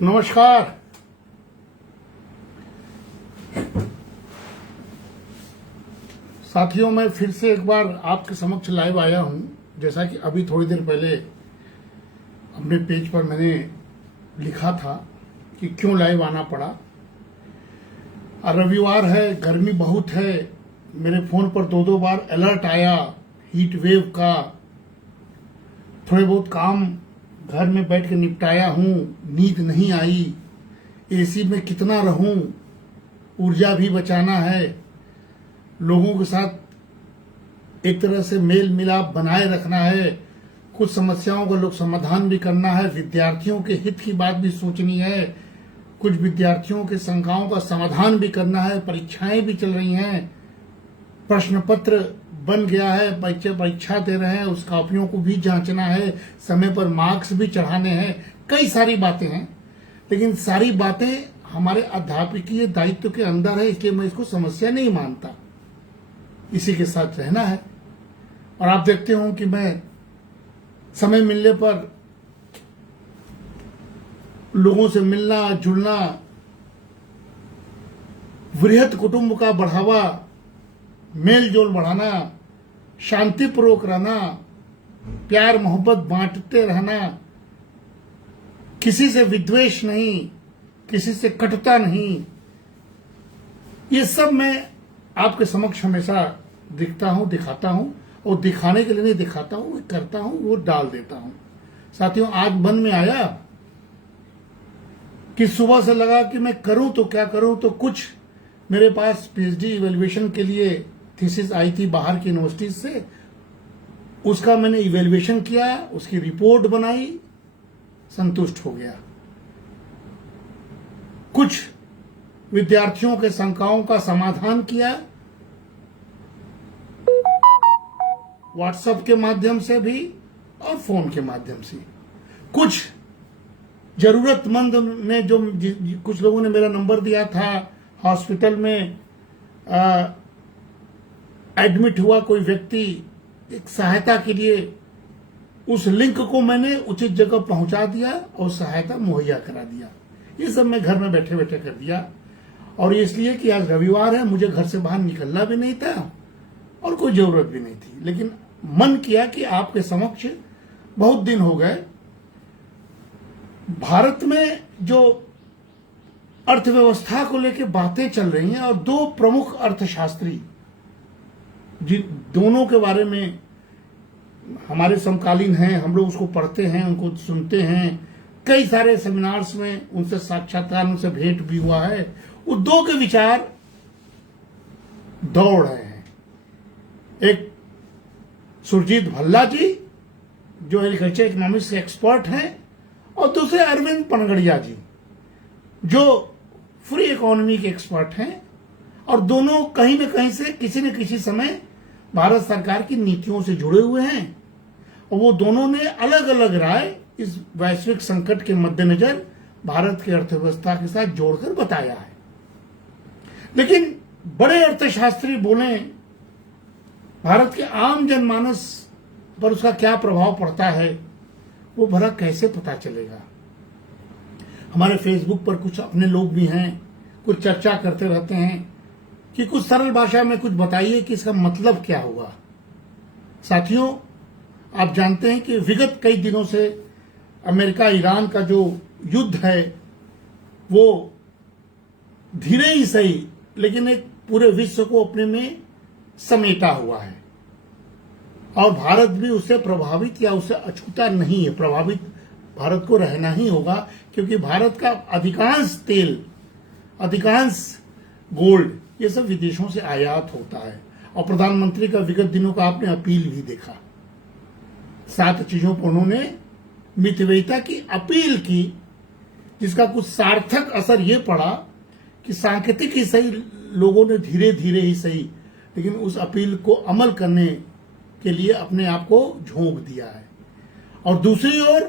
नमस्कार। साथियों, मैं फिर से एक बार आपके समक्ष लाइव आया हूं। जैसा कि अभी थोड़ी देर पहले अपने पेज पर मैंने लिखा था कि क्यों लाइव आना पड़ा। रविवार है, गर्मी बहुत है, मेरे फोन पर दो बार अलर्ट आया हीट वेव का। थोड़े बहुत काम घर में बैठ के निपटाया हूं, नींद नहीं आई। एसी में कितना रहूं, ऊर्जा भी बचाना है, लोगों के साथ एक तरह से मेल मिलाप बनाए रखना है, कुछ समस्याओं का लोग समाधान भी करना है, विद्यार्थियों के हित की बात भी सोचनी है, कुछ विद्यार्थियों के शंकाओं का समाधान भी करना है। परीक्षाएं भी चल रही हैं, प्रश्न पत्र बन गया है, बच्चे परीक्षा दे रहे हैं, उस कॉपियों को भी जांचना है, समय पर मार्क्स भी चढ़ाने हैं, कई सारी बातें हैं। लेकिन सारी बातें हमारे अध्यापकीय दायित्व के अंदर है, इसलिए मैं इसको समस्या नहीं मानता। इसी के साथ रहना है। और आप देखते हो कि मैं समय मिलने पर लोगों से मिलना जुलना, वृहत कुटुंब का बढ़ावा, मेल जोल बढ़ाना, शांतिपूर्वक रहना, प्यार मोहब्बत बांटते रहना, किसी से विद्वेष नहीं, किसी से कटुता नहीं, ये सब मैं आपके समक्ष हमेशा दिखता हूं, दिखाता हूं। और दिखाने के लिए नहीं दिखाता हूं, करता हूं, वो डाल देता हूं। साथियों, आज मन में आया कि सुबह से लगा कि मैं करूं तो क्या करूं, तो कुछ मेरे पास पीएचडी इवैल्यूएशन के लिए थीसिस आई थी बाहर की यूनिवर्सिटी से, उसका मैंने इवैल्यूएशन किया, उसकी रिपोर्ट बनाई, संतुष्ट हो गया। कुछ विद्यार्थियों के शंकाओं का समाधान किया, व्हाट्सएप के माध्यम से भी और फोन के माध्यम से। कुछ जरूरतमंद ने जो कुछ लोगों ने मेरा नंबर दिया था, हॉस्पिटल में एडमिट हुआ कोई व्यक्ति, एक सहायता के लिए, उस लिंक को मैंने उचित जगह पहुंचा दिया और सहायता मुहैया करा दिया। ये सब मैं घर में बैठे बैठे कर दिया। और इसलिए कि आज रविवार है, मुझे घर से बाहर निकलना भी नहीं था और कोई जरूरत भी नहीं थी। लेकिन मन किया कि आपके समक्ष, बहुत दिन हो गए, भारत में जो अर्थव्यवस्था को लेकर बातें चल रही हैं और दो प्रमुख अर्थशास्त्री, जिन दोनों के बारे में हमारे समकालीन हैं, हम लोग उसको पढ़ते हैं, उनको सुनते हैं, कई सारे सेमिनार्स में उनसे साक्षात्कार, उनसे भेंट भी हुआ है। वो दो के विचार दौड़ रहे हैं। एक सुरजीत भल्ला जी, जो एग्रीकल्चर इकोनॉमिक्स के एक्सपर्ट हैं, और दूसरे अरविंद पनगड़िया जी, जो फ्री इकोनॉमी के एक्सपर्ट हैं। और दोनों कहीं न कहीं से किसी न किसी समय भारत सरकार की नीतियों से जुड़े हुए हैं। और वो दोनों ने अलग अलग राय इस वैश्विक संकट के मद्देनजर भारत की अर्थव्यवस्था के साथ जोड़कर बताया है। लेकिन बड़े अर्थशास्त्री बोले, भारत के आम जनमानस पर उसका क्या प्रभाव पड़ता है, वो भला कैसे पता चलेगा। हमारे फेसबुक पर कुछ अपने लोग भी हैं, कुछ चर्चा करते रहते हैं कि कुछ सरल भाषा में कुछ बताइए कि इसका मतलब क्या होगा। साथियों, आप जानते हैं कि विगत कई दिनों से अमेरिका ईरान का जो युद्ध है, वो धीरे ही सही लेकिन एक पूरे विश्व को अपने में समेटा हुआ है। और भारत भी उससे प्रभावित या उससे अछूता नहीं है। प्रभावित भारत को रहना ही होगा, क्योंकि भारत का अधिकांश तेल, अधिकांश गोल्ड, ये सब विदेशों से आयात होता है। और प्रधानमंत्री का विगत दिनों का आपने अपील भी देखा, 7 चीजों पर उन्होंने मितव्ययिता की अपील की, जिसका कुछ सार्थक असर ये पड़ा कि सांकेतिक ही सही, लोगों ने धीरे धीरे ही सही, लेकिन उस अपील को अमल करने के लिए अपने आप को झोंक दिया है। और दूसरी ओर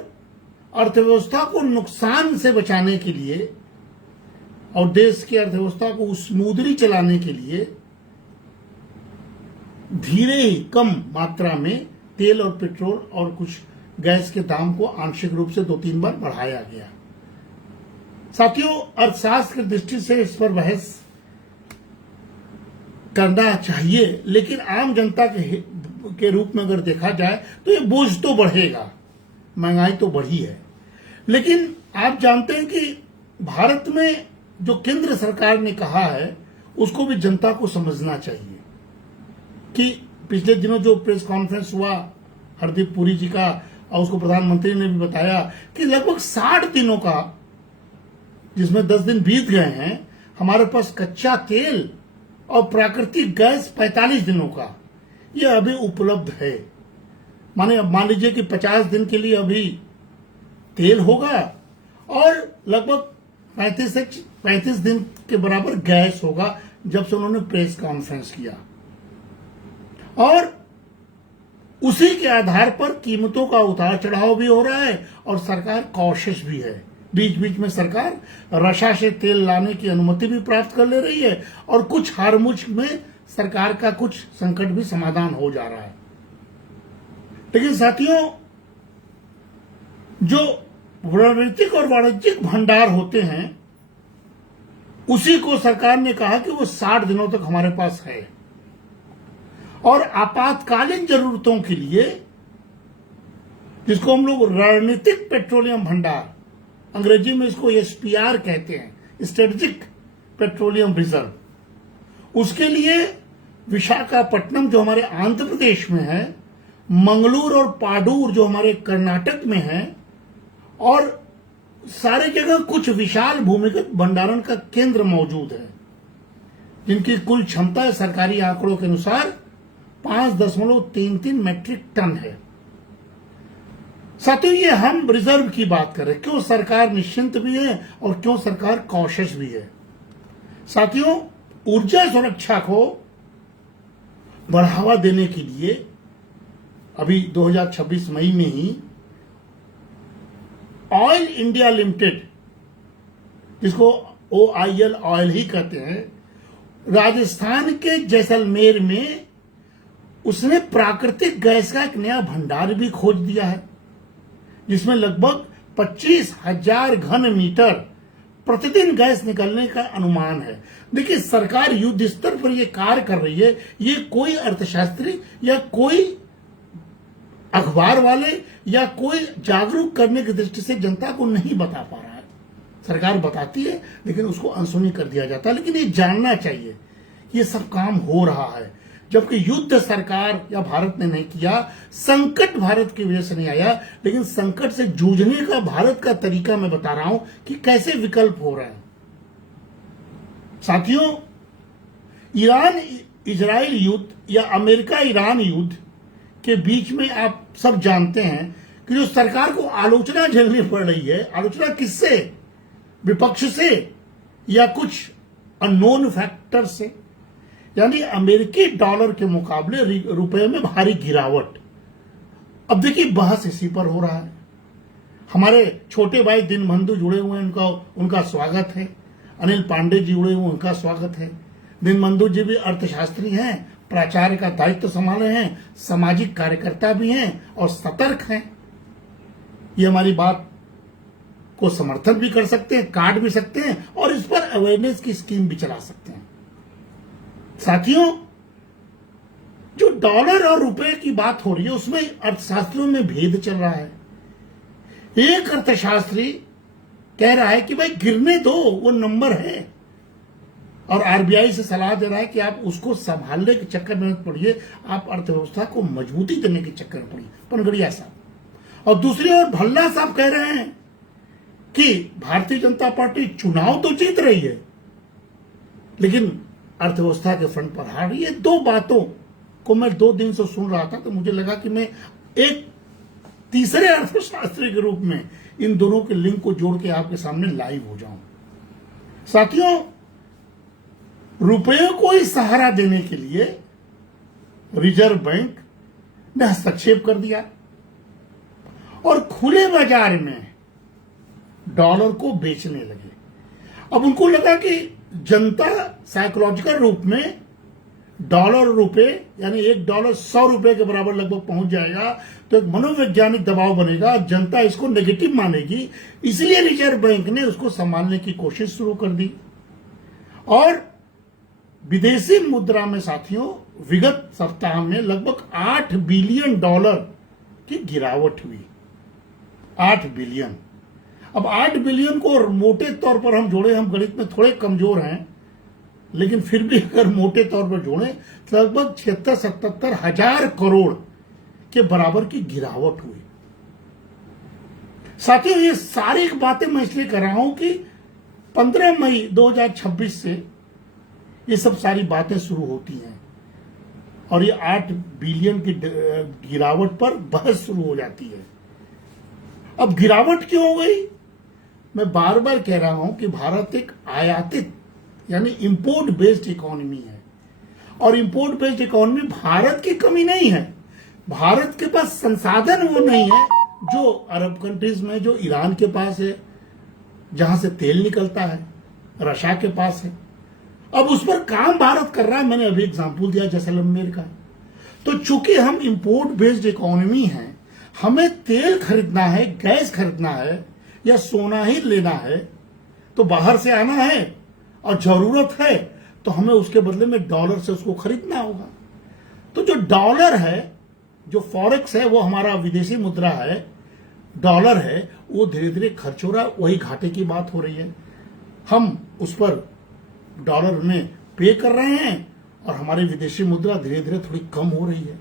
अर्थव्यवस्था को नुकसान से बचाने के लिए और देश की अर्थव्यवस्था को स्मूथली चलाने के लिए धीरे ही कम मात्रा में तेल और पेट्रोल और कुछ गैस के दाम को आंशिक रूप से 2-3 बार बढ़ाया गया। साथियों, अर्थशास्त्र की दृष्टि से इस पर बहस करना चाहिए, लेकिन आम जनता के रूप में अगर देखा जाए तो ये बोझ तो बढ़ेगा, महंगाई तो बढ़ी है। लेकिन आप जानते हैं कि भारत में जो केंद्र सरकार ने कहा है उसको भी जनता को समझना चाहिए कि पिछले दिनों जो प्रेस कॉन्फ्रेंस हुआ हरदीप पुरी जी का, और उसको प्रधानमंत्री ने भी बताया कि लगभग 60 दिनों का, जिसमें 10 दिन बीत गए हैं, हमारे पास कच्चा तेल और प्राकृतिक गैस 45 दिनों का ये अभी उपलब्ध है। माने अब मान लीजिए कि 50 दिन के लिए अभी तेल होगा और लगभग 35 दिन के बराबर गैस होगा, जब से उन्होंने प्रेस कॉन्फ्रेंस किया। और उसी के आधार पर कीमतों का उतार चढ़ाव भी हो रहा है और सरकार कॉशियस भी है। बीच बीच में सरकार रशिया से तेल लाने की अनुमति भी प्राप्त कर ले रही है और कुछ हारमुज में सरकार का कुछ संकट भी समाधान हो जा रहा है। लेकिन साथियों, जो रणनीतिक और वाणिज्यिक भंडार होते हैं उसी को सरकार ने कहा कि वो 60 दिनों तक हमारे पास है, और आपातकालीन जरूरतों के लिए, जिसको हम लोग रणनीतिक पेट्रोलियम भंडार, अंग्रेजी में इसको एसपीआर कहते हैं, स्ट्रेटेजिक पेट्रोलियम रिजर्व, उसके लिए विशाखापट्टनम जो हमारे आंध्र प्रदेश में है, मंगलूर और पाडूर जो हमारे कर्नाटक में है, और सारे जगह कुछ विशाल भूमिगत भंडारण का केंद्र मौजूद है, जिनकी कुल क्षमता सरकारी आंकड़ों के अनुसार 5.33 मैट्रिक टन है। साथियों, ये हम रिजर्व की बात कर रहे हैं। क्यों सरकार निश्चिंत भी है और क्यों सरकार कॉशियस भी है? साथियों, ऊर्जा सुरक्षा को बढ़ावा देने के लिए अभी 2026 मई में ही ऑयल इंडिया लिमिटेड, जिसको OIL ऑयल ही कहते हैं, राजस्थान के जैसलमेर में उसने प्राकृतिक गैस का एक नया भंडार भी खोज दिया है, जिसमें लगभग 25,000 घन मीटर प्रतिदिन गैस निकलने का अनुमान है। देखिए, सरकार युद्ध स्तर पर यह कार्य कर रही है। ये कोई अर्थशास्त्री या कोई अखबार वाले या कोई जागरूक करने की दृष्टि से जनता को नहीं बता पा रहा है। सरकार बताती है लेकिन उसको अनसुनी कर दिया जाता है। लेकिन ये जानना चाहिए ये सब काम हो रहा है, जबकि युद्ध सरकार या भारत ने नहीं किया, संकट भारत की वजह से नहीं आया, लेकिन संकट से जूझने का भारत का तरीका मैं बता रहा हूं कि कैसे विकल्प हो रहे हैं। साथियों, ईरान इजराइल युद्ध या अमेरिका ईरान युद्ध के बीच में आप सब जानते हैं कि जो सरकार को आलोचना झेलनी पड़ रही है, आलोचना किससे? विपक्ष से या कुछ अननोन फैक्टर से, यानी अमेरिकी डॉलर के मुकाबले रुपए में भारी गिरावट। अब देखिए, बहस इसी पर हो रहा है। हमारे छोटे भाई दिनबंधु जुड़े हुए हैं, उनका स्वागत है। अनिल पांडे जी जुड़े हुए, उनका स्वागत है। दिनबंधु जी भी अर्थशास्त्री हैं, प्राचार्य का दायित्व संभाले हैं, सामाजिक कार्यकर्ता भी हैं और सतर्क हैं। ये हमारी बात को समर्थन भी कर सकते हैं, काट भी सकते हैं और इस पर अवेयरनेस की स्कीम भी चला सकते हैं। साथियों, जो डॉलर और रुपए की बात हो रही है उसमें अर्थशास्त्रियों में भेद चल रहा है। एक अर्थशास्त्री कह रहा है कि भाई गिरने दो, वो नंबर है, और आरबीआई से सलाह दे रहा है कि आप उसको संभालने के चक्कर में मत पड़िए, आप अर्थव्यवस्था को मजबूती देने के चक्कर में पड़िए, पनगड़िया साहब। और दूसरी ओर भल्ला साहब कह रहे हैं कि भारतीय जनता पार्टी चुनाव तो जीत रही है लेकिन अर्थव्यवस्था के फ्रंट पर हार रही है। दो बातों को मैं 2 दिन से सुन रहा था, तो मुझे लगा कि मैं एक तीसरे अर्थशास्त्री के रूप में इन दोनों के लिंक को जोड़ के आपके सामने लाइव हो जाऊं। साथियों, रुपये को ही सहारा देने के लिए रिजर्व बैंक ने हस्तक्षेप कर दिया और खुले बाजार में डॉलर को बेचने लगे। अब उनको लगा कि जनता साइकोलॉजिकल रूप में डॉलर रुपए यानी $1 100 के बराबर लगभग पहुंच जाएगा तो एक मनोवैज्ञानिक दबाव बनेगा, जनता इसको नेगेटिव मानेगी। इसलिए रिजर्व बैंक ने उसको संभालने की कोशिश शुरू कर दी और विदेशी मुद्रा में साथियों विगत सप्ताह में लगभग $8 बिलियन की गिरावट हुई। 8 बिलियन। अब 8 बिलियन को मोटे तौर पर हम जोड़े, हम गणित में थोड़े कमजोर हैं, लेकिन फिर भी अगर मोटे तौर पर जोड़े तो लगभग 76-77 हजार करोड़ के बराबर की गिरावट हुई। साथियों ये सारी बातें मैं इसलिए कर रहा हूं कि 15 मई 2026 से ये सब सारी बातें शुरू होती हैं और ये 8 बिलियन की गिरावट पर बहस शुरू हो जाती है। अब गिरावट क्यों हो गई? मैं बार बार कह रहा हूं कि भारत एक आयातित यानी इंपोर्ट बेस्ड इकोनॉमी है और इंपोर्ट बेस्ड इकोनॉमी भारत की कमी नहीं है। भारत के पास संसाधन वो नहीं है जो अरब कंट्रीज में, जो ईरान के पास है, जहां से तेल निकलता है, रशिया के पास है। अब उस पर काम भारत कर रहा है। मैंने अभी एग्जांपल दिया जैसलमेर का। तो चूंकि हम इंपोर्ट बेस्ड इकोनॉमी हैं, हमें तेल खरीदना है, गैस खरीदना है या सोना ही लेना है तो बाहर से आना है और जरूरत है तो हमें उसके बदले में डॉलर से उसको खरीदना होगा। तो जो डॉलर है, जो फॉरेक्स है, वो हमारा विदेशी मुद्रा है, डॉलर है, वो धीरे धीरे खर्च हो रहा है। वही घाटे की बात हो रही है। हम उस पर डॉलर में पे कर रहे हैं और हमारी विदेशी मुद्रा धीरे धीरे थोड़ी कम हो रही है।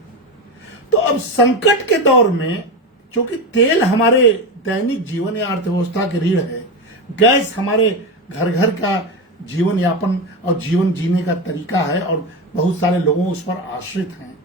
तो अब संकट के दौर में, क्योंकि तेल हमारे दैनिक जीवन या अर्थव्यवस्था की रीढ़ है, गैस हमारे घर घर का जीवन यापन और जीवन जीने का तरीका है और बहुत सारे लोगों उस पर आश्रित हैं,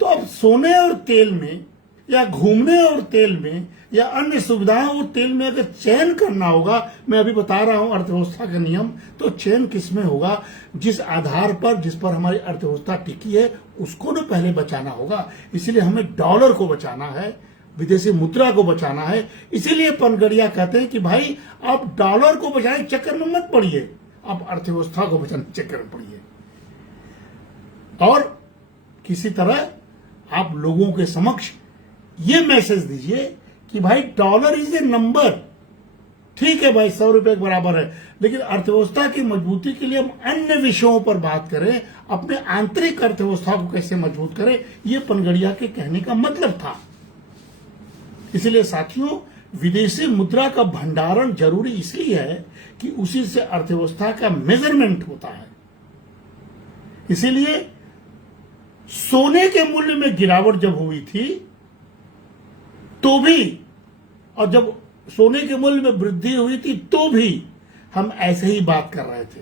तो अब सोने और तेल में या घूमने और तेल में या अन्य सुविधाएं और तेल में अगर चयन करना होगा, मैं अभी बता रहा हूं अर्थव्यवस्था का नियम, तो चयन किसमें होगा? जिस आधार पर, जिस पर हमारी अर्थव्यवस्था टिकी है उसको ना पहले बचाना होगा। इसलिए हमें डॉलर को बचाना है, विदेशी मुद्रा को बचाना है। इसीलिए पनगड़िया कहते हैं कि भाई आप डॉलर को बचाने चक्कर में मत पड़िए, आप अर्थव्यवस्था को बचाने चक्कर में पड़िए और किसी तरह आप लोगों के समक्ष ये मैसेज दीजिए कि भाई डॉलर इज ए नंबर। ठीक है भाई, $100 के बराबर है, लेकिन अर्थव्यवस्था की मजबूती के लिए हम अन्य विषयों पर बात करें, अपने आंतरिक अर्थव्यवस्था को कैसे मजबूत करें, ये पनगड़िया के कहने का मतलब था। इसलिए साथियों, विदेशी मुद्रा का भंडारण जरूरी इसलिए है कि उसी से अर्थव्यवस्था का मेजरमेंट होता है। इसीलिए सोने के मूल्य में गिरावट जब हुई थी तो भी, और जब सोने के मूल्य में वृद्धि हुई थी तो भी हम ऐसे ही बात कर रहे थे।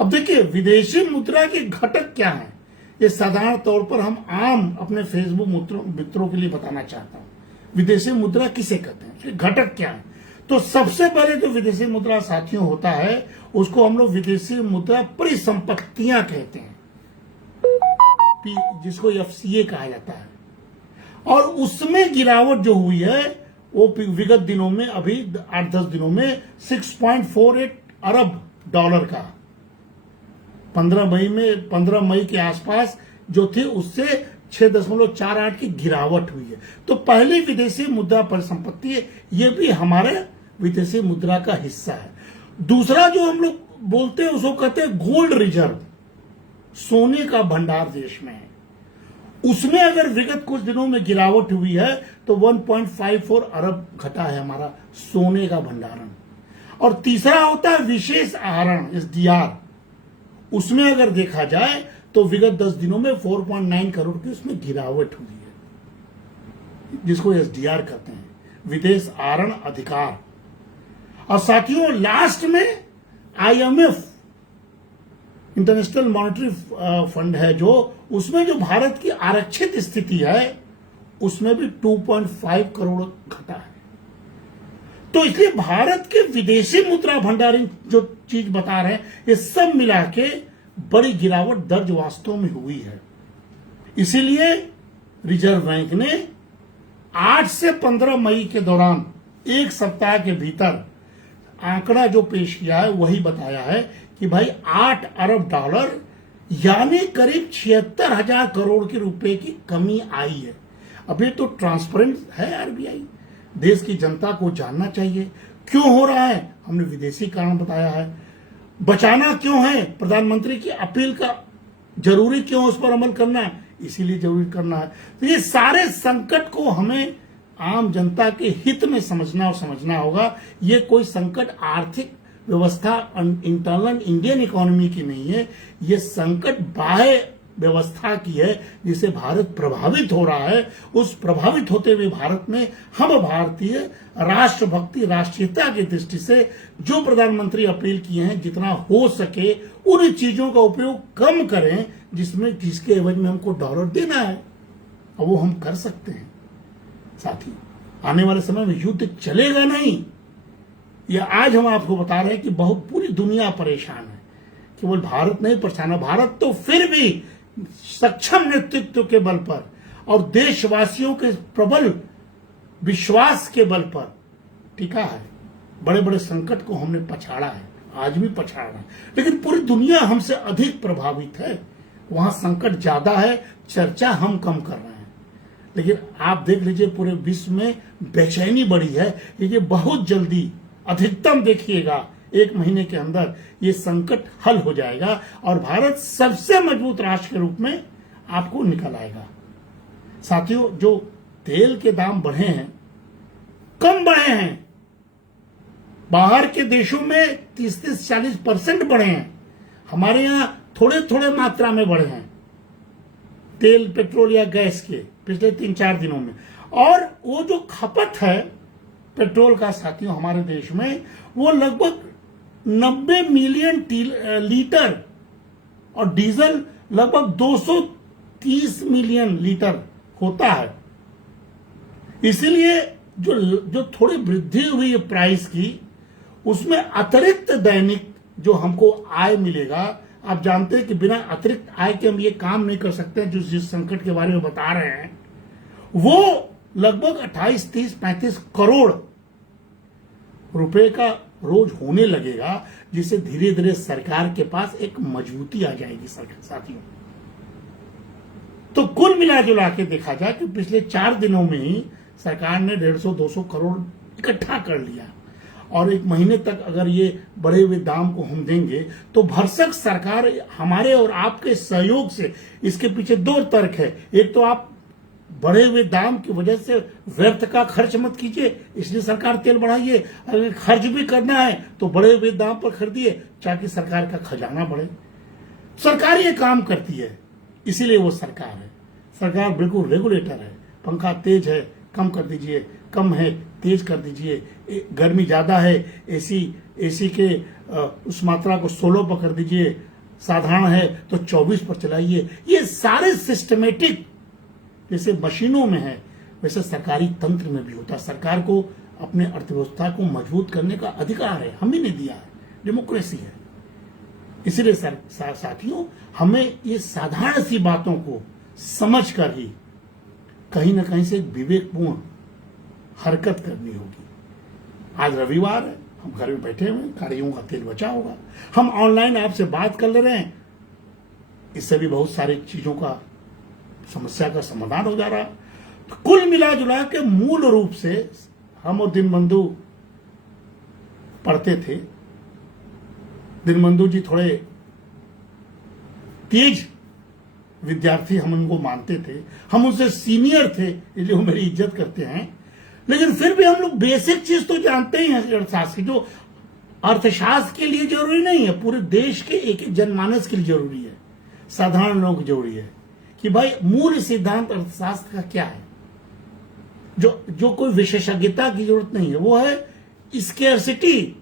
अब देखिए, विदेशी मुद्रा के घटक क्या हैं, ये साधारण तौर पर हम आम अपने फेसबुक मित्रों के लिए बताना चाहता हूं। विदेशी मुद्रा किसे कहते हैं, घटक क्या है? तो सबसे पहले जो विदेशी मुद्रा साथियों होता है उसको हम लोग विदेशी मुद्रा परिसंपत्तियां कहते हैं, जिसको FCA कहा जाता है। और उसमें गिरावट जो हुई है वो विगत दिनों में, अभी 8-10 दिनों में 6.48 अरब डॉलर का 15 मई के आसपास जो थी उससे 6.48 की गिरावट हुई है। तो पहली विदेशी मुद्रा परिसंपत्ति है, ये भी हमारे विदेशी मुद्रा का हिस्सा है। दूसरा जो हम लोग बोलते हैं उसको कहते हैं गोल्ड रिजर्व, सोने का भंडार देश में है। उसमें अगर विगत कुछ दिनों में गिरावट हुई है तो 1.54 अरब घटा है हमारा सोने का भंडारण। और तीसरा होता है विशेष आहरण, SDR। उसमें अगर देखा जाए तो विगत 10 दिनों में 4.9 करोड़ की उसमें गिरावट हुई है, जिसको SDR कहते हैं, विदेश आहरण अधिकार। और साथियों, लास्ट में IMF, इंटरनेशनल मॉनेटरी फंड है, जो उसमें जो भारत की आरक्षित स्थिति है उसमें भी 2.5 करोड़ घटा है। तो इसलिए भारत के विदेशी मुद्रा भंडारण जो चीज बता रहे हैं, ये सब मिला के बड़ी गिरावट दर्ज वास्तव में हुई है। इसीलिए रिजर्व बैंक ने 8 से 15 मई के दौरान एक सप्ताह के भीतर आंकड़ा जो पेश किया है वही बताया है कि भाई $8 अरब यानी करीब 76,000 करोड़ के रुपए की कमी आई है। अभी तो ट्रांसपेरेंट है आरबीआई, देश की जनता को जानना चाहिए क्यों हो रहा है। हमने विदेशी कारण बताया है, बचाना क्यों है, प्रधानमंत्री की अपील का जरूरी क्यों उस पर अमल करना है, इसीलिए जरूरी करना है। तो ये सारे संकट को हमें आम जनता के हित में समझना और समझना होगा। ये कोई संकट आर्थिक व्यवस्था इंटरनल इंडियन इकोनॉमी की नहीं है, ये संकट बाह्य व्यवस्था की है जिससे भारत प्रभावित हो रहा है। उस प्रभावित होते हुए भारत में हम भारतीय राष्ट्रभक्ति राष्ट्रीयता की दृष्टि से जो प्रधानमंत्री अपील किए हैं, जितना हो सके उन चीजों का उपयोग कम करें जिसके एवज में हमको डॉलर देना है, और वो हम कर सकते हैं। साथी, आने वाले समय में युद्ध चलेगा नहीं, यह आज हम आपको बता रहे हैं कि बहुत पूरी दुनिया परेशान है। केवल भारत नहीं परेशान है, भारत तो फिर भी सक्षम नेतृत्व के बल पर और देशवासियों के प्रबल विश्वास के बल पर टिका है। बड़े बड़े संकट को हमने पछाड़ा है, आज भी पछाड़ रहे हैं, लेकिन पूरी दुनिया हमसे अधिक प्रभावित है। वहां संकट ज्यादा है, चर्चा हम कम कर रहे हैं। लेकिन आप देख लीजिए पूरे विश्व में बेचैनी बढ़ी है। ये बहुत जल्दी, अधिकतम देखिएगा 1 महीने के अंदर ये संकट हल हो जाएगा और भारत सबसे मजबूत राष्ट्र के रूप में आपको निकल आएगा। साथियों, जो तेल के दाम बढ़े हैं, कम बढ़े हैं, बाहर के देशों में 30-40% बढ़े हैं, हमारे यहां थोड़े थोड़े मात्रा में बढ़े हैं तेल, पेट्रोल या गैस के पिछले 3-4 दिनों में। और वो जो खपत है पेट्रोल का साथियों हमारे देश में, वो लगभग 90 मिलियन लीटर और डीजल लगभग 230 मिलियन लीटर होता है। इसीलिए जो थोड़ी वृद्धि हुई है प्राइस की, उसमें अतिरिक्त दैनिक जो हमको आय मिलेगा, आप जानते हैं कि बिना अतिरिक्त आय के हम ये काम नहीं कर सकते जिस संकट के बारे में बता रहे हैं, वो लगभग 28, 30, 35 करोड़ रुपए का रोज होने लगे, जिससे धीरे धीरे सरकार के पास एक मजबूती आ जाएगी। साथियों, तो कुल मिला जुला के देखा जाए कि पिछले 4 दिनों में ही सरकार ने 150-200 करोड़ इकट्ठा कर लिया, और 1 महीने तक अगर ये बढ़े हुए दाम को हम देंगे तो भरसक सरकार हमारे और आपके सहयोग से, इसके पीछे 2 तर्क है। एक तो आप बढ़े हुए दाम की वजह से व्यर्थ का खर्च मत कीजिए, इसलिए सरकार तेल बढ़ाइए। अगर खर्च भी करना है तो बढ़े हुए दाम पर खरीदिए ताकि सरकार का खजाना बढ़े। सरकार ये काम करती है, इसीलिए वो सरकार है। सरकार बिल्कुल रेगुलेटर है। पंखा तेज है, कम कर दीजिए, कम है, तेज कर दीजिए। गर्मी ज्यादा है, एसी के उस मात्रा को 16 पर कर दीजिए, साधारण है तो 24 पर चलाइए। ये सारे सिस्टमेटिक जैसे मशीनों में है वैसे सरकारी तंत्र में भी होता है। सरकार को अपने अर्थव्यवस्था को मजबूत करने का अधिकार है, हम ही ने दिया है, डेमोक्रेसी है। इसलिए साथियों, हमें ये साधारण सी बातों को समझकर ही कहीं ना कहीं से विवेकपूर्ण हरकत करनी होगी। आज रविवार है, हम घर में बैठे हुए, गाड़ियों का तेल बचा होगा, हम ऑनलाइन आपसे बात कर ले रहे हैं, इससे भी बहुत सारी चीजों का समस्या का समाधान हो जा रहा है। तो कुल मिला जुला के मूल रूप से हम और दीनबंधु पढ़ते थे। दीनबंधु जी थोड़े तेज विद्यार्थी हम उनको मानते थे, हम उनसे सीनियर थे, इसलिए वो मेरी इज्जत करते हैं। लेकिन फिर भी हम लोग बेसिक चीज तो जानते ही हैं अर्थशास्त्र की, जो अर्थशास्त्र के लिए जरूरी नहीं है, पूरे देश के एक जनमानस के लिए जरूरी है, साधारण लोगों को जरूरी है कि भाई मूल सिद्धांत अर्थशास्त्र का क्या है। जो कोई विशेषज्ञता की जरूरत नहीं है, वो है स्केर्सिटी।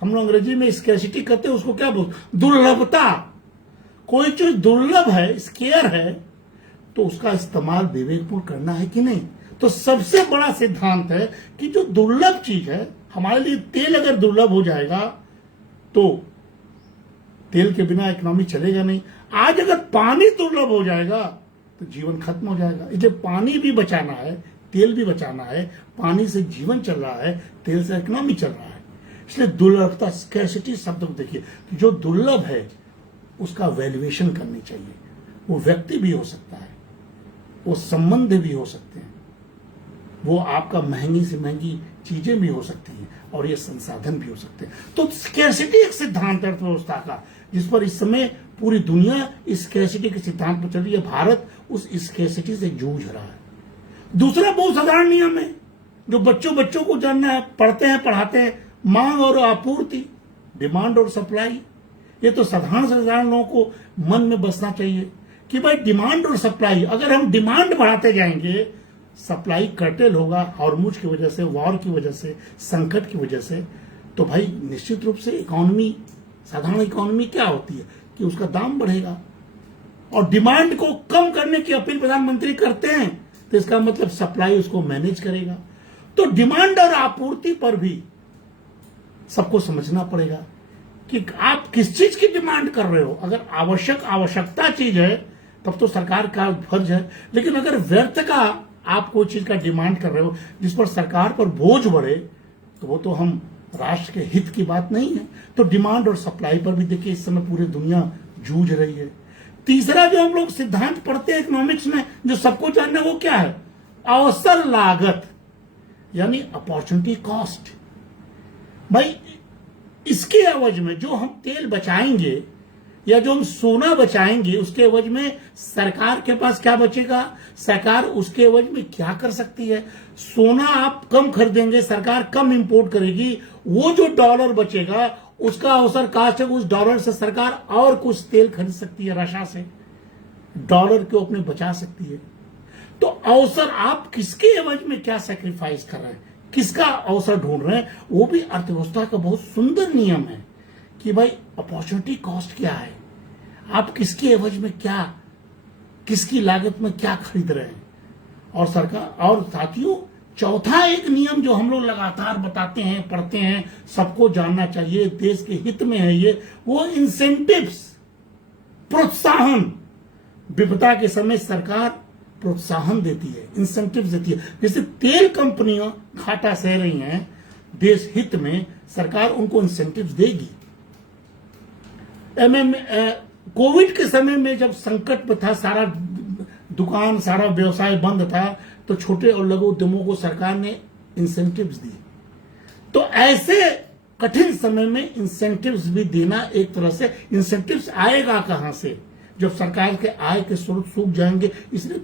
हम लोग अंग्रेजी में स्केर्सिटी कहते हैं, उसको क्या बोलते, दुर्लभता। कोई चीज दुर्लभ है, स्केयर है, तो उसका इस्तेमाल विवेकपूर्ण करना है कि नहीं। तो सबसे बड़ा सिद्धांत है कि जो दुर्लभ चीज है, हमारे लिए तेल अगर दुर्लभ हो जाएगा तो तेल के बिना इकोनॉमी चलेगा नहीं। आज अगर पानी दुर्लभ हो जाएगा तो जीवन खत्म हो जाएगा। इसलिए पानी भी बचाना है, तेल भी बचाना है। पानी से जीवन चल रहा है, तेल से इकोनॉमी चल रहा है। इसलिए दुर्लभता, स्कैर्सिटी शब्द को देखिए, जो दुर्लभ है उसका वैल्यूएशन करनी चाहिए। वो व्यक्ति भी हो सकता है, वो संबंध भी हो सकते हैं, वो आपका महंगी से महंगी चीजें भी हो सकती हैं, और ये संसाधन भी हो सकते हैं। तो स्कैर्सिटी एक सिद्धांत है अर्थव्यवस्था का, जिस पर इस समय पूरी दुनिया इस स्कैर्सिटी के सिद्धांत पर चल रही है। भारत उस स्कैर्सिटी से जूझ रहा है। दूसरा बहुत साधारण नियम है जो बच्चों को जानना है, पढ़ते हैं पढ़ाते हैं, मांग और आपूर्ति, डिमांड और सप्लाई। ये तो साधारण साधारण लोगों को मन में बसना चाहिए कि भाई डिमांड और सप्लाई, अगर हम डिमांड बढ़ाते जाएंगे, सप्लाई कर्टेल होगा हॉर्मुज की वजह से, वॉर की वजह से, संकट की वजह से, तो भाई निश्चित रूप से इकोनॉमी, साधारण इकोनॉमी क्या होती है कि उसका दाम बढ़ेगा। और डिमांड को कम करने की अपील प्रधानमंत्री करते हैं, तो इसका मतलब सप्लाई उसको मैनेज करेगा। तो डिमांड और आपूर्ति पर भी सबको समझना पड़ेगा कि आप किस चीज की डिमांड कर रहे हो। अगर आवश्यकता चीज है तब तो सरकार का फर्ज है, लेकिन अगर व्यर्थ का आप कोई चीज का डिमांड कर रहे हो जिस पर सरकार पर बोझ बढ़े, तो वो तो हम राष्ट्र के हित की बात नहीं है। तो डिमांड और सप्लाई पर भी देखिए इस समय पूरी दुनिया जूझ रही है। तीसरा जो हम लोग सिद्धांत पढ़ते हैं इकोनॉमिक्स में, जो सबको जानना, वो क्या है? अवसर लागत, यानी अपॉर्चुनिटी कॉस्ट। भाई इसके एवज में जो हम तेल बचाएंगे या जो हम सोना बचाएंगे, उसके एवज में सरकार के पास क्या बचेगा? सरकार उसके एवज में क्या कर सकती है? सोना आप कम खरीदेंगे, सरकार कम इंपोर्ट करेगी, वो जो डॉलर बचेगा उसका अवसर कास्ट है, उस डॉलर से सरकार और कुछ तेल खरीद सकती है, रशा से डॉलर को अपने बचा सकती है। तो अवसर आप किसके एवज में क्या सैक्रिफाइस कर रहे हैं, किसका अवसर ढूंढ रहे हैं, वो भी अर्थव्यवस्था का बहुत सुंदर नियम है कि भाई अपॉर्चुनिटी कॉस्ट क्या है, आप किसके एवज में क्या, किसकी लागत में क्या खरीद रहे हैं। और सरकार, और साथियों चौथा एक नियम जो हम लोग लगातार बताते हैं, पढ़ते हैं, सबको जानना चाहिए, देश के हित में है ये, वो इंसेंटिव्स, प्रोत्साहन। विपदा के समय सरकार प्रोत्साहन देती है, इंसेंटिव्स देती है। जैसे तेल कंपनियां घाटा सह रही हैं, देश हित में सरकार उनको इंसेंटिव्स देगी। कोविड के समय में जब संकट में था, सारा दुकान, सारा व्यवसाय बंद था, तो छोटे और लघु उद्यमों को सरकार ने इंसेंटिव्स दी। तो ऐसे कठिन समय में इंसेंटिव्स भी देना, एक तरह से इंसेंटिव्स आएगा कहां से, जब सरकार के आय के स्रोत सूख जाएंगे। इसलिए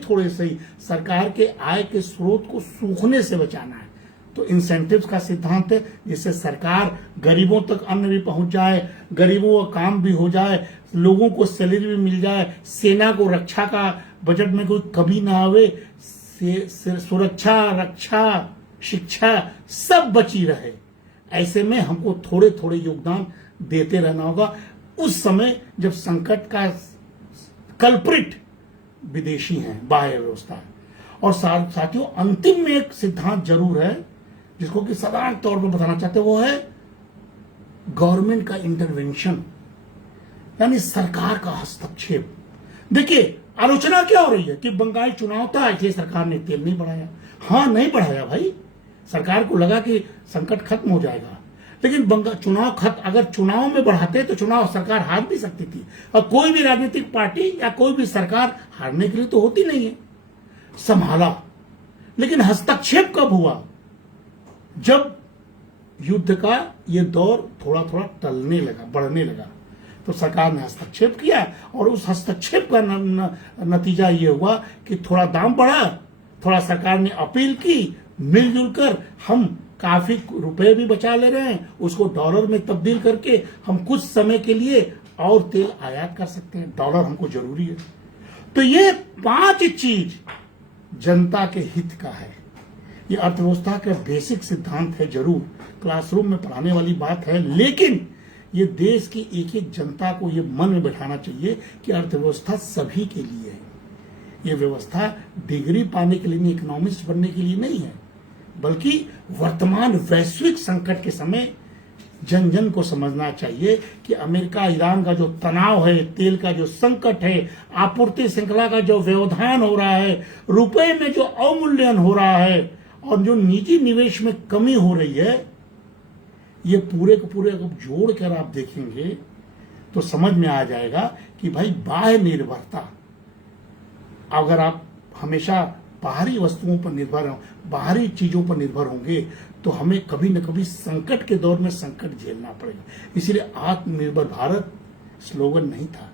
थोड़े से ही सरकार के आय के स्रोत को सूखने से बचाना है। तो इंसेंटिव्स का सिद्धांत है, जिससे सरकार गरीबों तक अन्न भी पहुंच जाए, गरीबों का काम भी हो जाए, लोगों को सैलरी भी मिल जाए, सेना को रक्षा का बजट में कोई कमी ना आवे, सुरक्षा, रक्षा, शिक्षा सब बची रहे। ऐसे में हमको थोड़े थोड़े योगदान देते रहना होगा, उस समय जब संकट का कल्प्रिट विदेशी हैं, बाह्य व्यवस्था है। और साथियों अंतिम में एक सिद्धांत जरूर है जिसको कि साधारण तौर पर बताना चाहते, वो है गवर्नमेंट का इंटरवेंशन, यानी सरकार का हस्तक्षेप। देखिए आलोचना क्या हो रही है कि बंगाल चुनाव था इसलिए सरकार ने तेल नहीं बढ़ाया। हाँ नहीं बढ़ाया भाई, सरकार को लगा कि संकट खत्म हो जाएगा, लेकिन अगर चुनाव में बढ़ाते तो चुनाव सरकार हार भी सकती थी। और कोई भी राजनीतिक पार्टी या कोई भी सरकार हारने के लिए तो होती नहीं है। संभाला, लेकिन हस्तक्षेप कब हुआ? जब युद्ध का ये दौर थोड़ा थोड़ा टलने लगा, बढ़ने लगा, तो सरकार ने हस्तक्षेप किया। और उस हस्तक्षेप का नतीजा ये हुआ कि थोड़ा दाम बढ़ा, थोड़ा सरकार ने अपील की, मिलजुल कर हम काफी रुपए भी बचा ले रहे हैं, उसको डॉलर में तब्दील करके हम कुछ समय के लिए और तेल आयात कर सकते हैं। डॉलर हमको जरूरी है। तो ये 5 चीज जनता के हित का है। ये अर्थव्यवस्था का बेसिक सिद्धांत है, जरूर क्लासरूम में पढ़ाने वाली बात है, लेकिन ये देश की एक एक जनता को ये मन में बैठाना चाहिए कि अर्थव्यवस्था सभी के लिए है। ये व्यवस्था डिग्री पाने के लिए नहीं, इकोनॉमिस्ट बनने के लिए नहीं है, बल्कि वर्तमान वैश्विक संकट के समय जन जन को समझना चाहिए कि अमेरिका ईरान का जो तनाव है, तेल का जो संकट है, आपूर्ति श्रृंखला का जो व्यवधान हो रहा है, रुपए में जो अवमूल्यन हो रहा है और जो निजी निवेश में कमी हो रही है, ये पूरे को पूरे अगर जोड़ कर आप देखेंगे तो समझ में आ जाएगा कि भाई बाह्य निर्भरता, अगर आप हमेशा बाहरी वस्तुओं पर निर्भर हो, बाहरी चीजों पर निर्भर होंगे तो हमें कभी न कभी संकट के दौर में संकट झेलना पड़ेगा। इसलिए आत्मनिर्भर भारत स्लोगन नहीं था।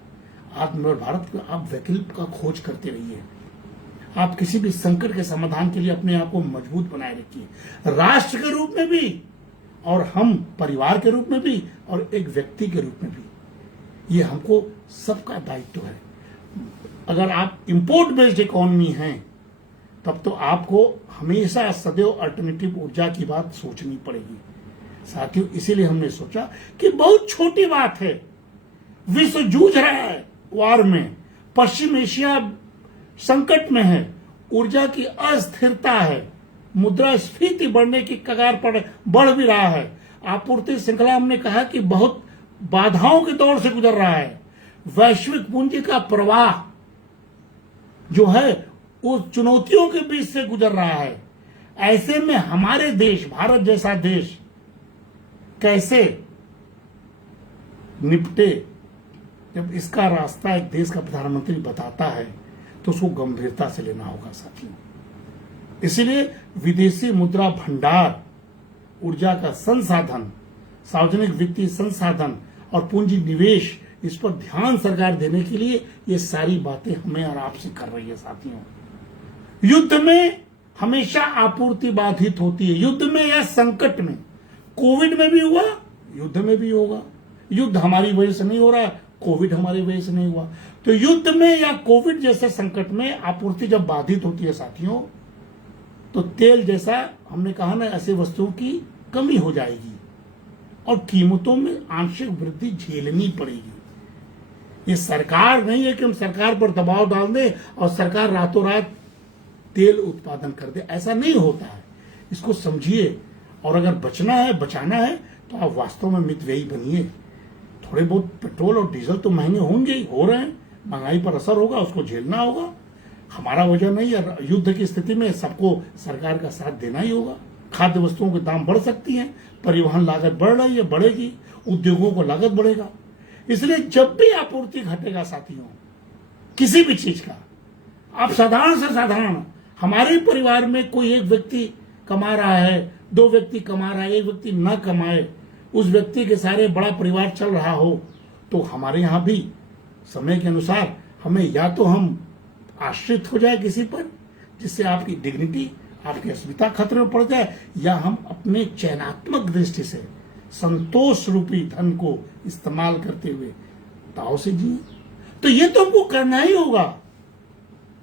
आत्मनिर्भर भारत को आप वैकल्पिक का खोज करते रहिए। आप किसी भी संकट के समाधान के लिए अपने आप को मजबूत बनाए रखिए, राष्ट्र के रूप में भी और हम परिवार के रूप में भी और एक व्यक्ति के रूप में भी। ये हमको सबका दायित्व है। अगर आप इंपोर्ट बेस्ड इकोनॉमी हैं तब तो आपको हमेशा सदैव अल्टरनेटिव ऊर्जा की बात सोचनी पड़ेगी। साथियों, इसीलिए हमने सोचा कि बहुत छोटी बात है, विश्व जूझ रहा है वार में, पश्चिम एशिया संकट में है, ऊर्जा की अस्थिरता है, मुद्रास्फीति बढ़ने की कगार पर बढ़ भी रहा है, आपूर्ति श्रृंखला हमने कहा कि बहुत बाधाओं के दौर से गुजर रहा है, वैश्विक पूंजी का प्रवाह जो है उस चुनौतियों के बीच से गुजर रहा है। ऐसे में हमारे देश, भारत जैसा देश कैसे निपटे? जब इसका रास्ता एक देश का प्रधानमंत्री बताता है तो उसको गंभीरता से लेना होगा साथियों। इसलिए विदेशी मुद्रा भंडार, ऊर्जा का संसाधन, सार्वजनिक वित्तीय संसाधन और पूंजी निवेश, इस पर ध्यान सरकार देने के लिए ये सारी बातें हमें और आपसे कर रही है साथियों। युद्ध में हमेशा आपूर्ति बाधित होती है, युद्ध में या संकट में। कोविड में भी हुआ, युद्ध में भी होगा। युद्ध हमारी वजह से नहीं हो रहा, कोविड हमारी वजह से नहीं हुआ। तो युद्ध में या कोविड जैसे संकट में आपूर्ति जब बाधित होती है साथियों, तो तेल जैसा हमने कहा ना, ऐसे वस्तुओं की कमी हो जाएगी और कीमतों में आंशिक वृद्धि झेलनी पड़ेगी। ये सरकार नहीं है कि हम सरकार पर दबाव डाल दें और सरकार रातों रात तेल उत्पादन कर दे, ऐसा नहीं होता है। इसको समझिए और अगर बचना है, बचाना है तो आप वास्तव में मितव्ययी बनिए। थोड़े बहुत पेट्रोल और डीजल तो महंगे होंगे ही, हो रहे हैं, महंगाई पर असर होगा, उसको झेलना होगा। हमारा वजह नहीं है, युद्ध की स्थिति में सबको सरकार का साथ देना ही होगा। खाद्य वस्तुओं के दाम बढ़ सकती हैं, परिवहन लागत बढ़ रही है, बढ़ेगी, उद्योगों को लागत बढ़ेगा। इसलिए जब भी आपूर्ति घटेगा साथियों किसी भी चीज का, आप साधारण से साधारण, हमारे परिवार में कोई एक व्यक्ति कमा रहा है, दो व्यक्ति कमा रहा है, एक व्यक्ति न कमाए, उस व्यक्ति के सारे बड़ा परिवार चल रहा हो, तो हमारे यहां भी समय के अनुसार हमें या तो हम आश्रित हो जाए किसी पर जिससे आपकी डिग्निटी, आपकी अस्मिता खतरे में पड़ जाए, या हम अपने चयनात्मक दृष्टि से संतोष रूपी धन को इस्तेमाल करते हुए ताव से जिए। तो ये तो हमको करना ही होगा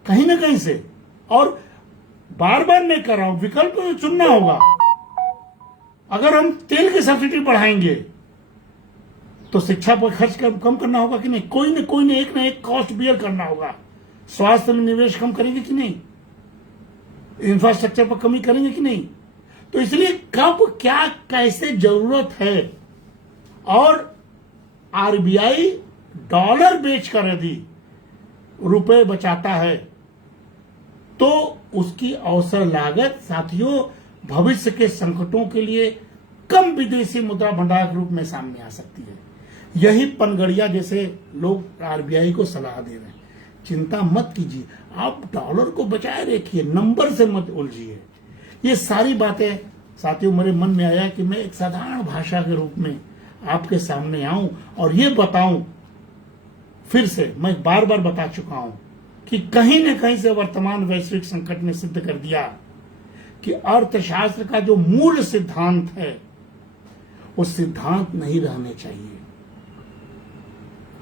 कहीं ना कहीं से, और बार बार मैं कर रहा हूं, विकल्प चुनना होगा। अगर हम तेल की सब्सिडी बढ़ाएंगे तो शिक्षा पर खर्च कम करना होगा कि नहीं? कोई न एक कॉस्ट बियर करना होगा। स्वास्थ्य में निवेश कम करेंगे कि नहीं? इंफ्रास्ट्रक्चर पर कमी करेंगे कि नहीं? तो इसलिए कब क्या कैसे जरूरत है, और आरबीआई डॉलर बेचकर यदि रुपए बचाता है तो उसकी अवसर लागत साथियों भविष्य के संकटों के लिए कम विदेशी मुद्रा भंडार के रूप में सामने आ सकती है। यही पनगड़िया जैसे लोग आरबीआई को सलाह दे रहे हैं, चिंता मत कीजिए, आप डॉलर को बचाए रखिए, नंबर से मत उलझिए। ये सारी बातें साथियों मेरे मन में आया कि मैं एक साधारण भाषा के रूप में आपके सामने आऊं और ये बताऊं, फिर से मैं बार बार बता चुका हूं कि कहीं न कहीं से वर्तमान वैश्विक संकट ने सिद्ध कर दिया कि अर्थशास्त्र का जो मूल सिद्धांत है वो सिद्धांत नहीं रहने चाहिए,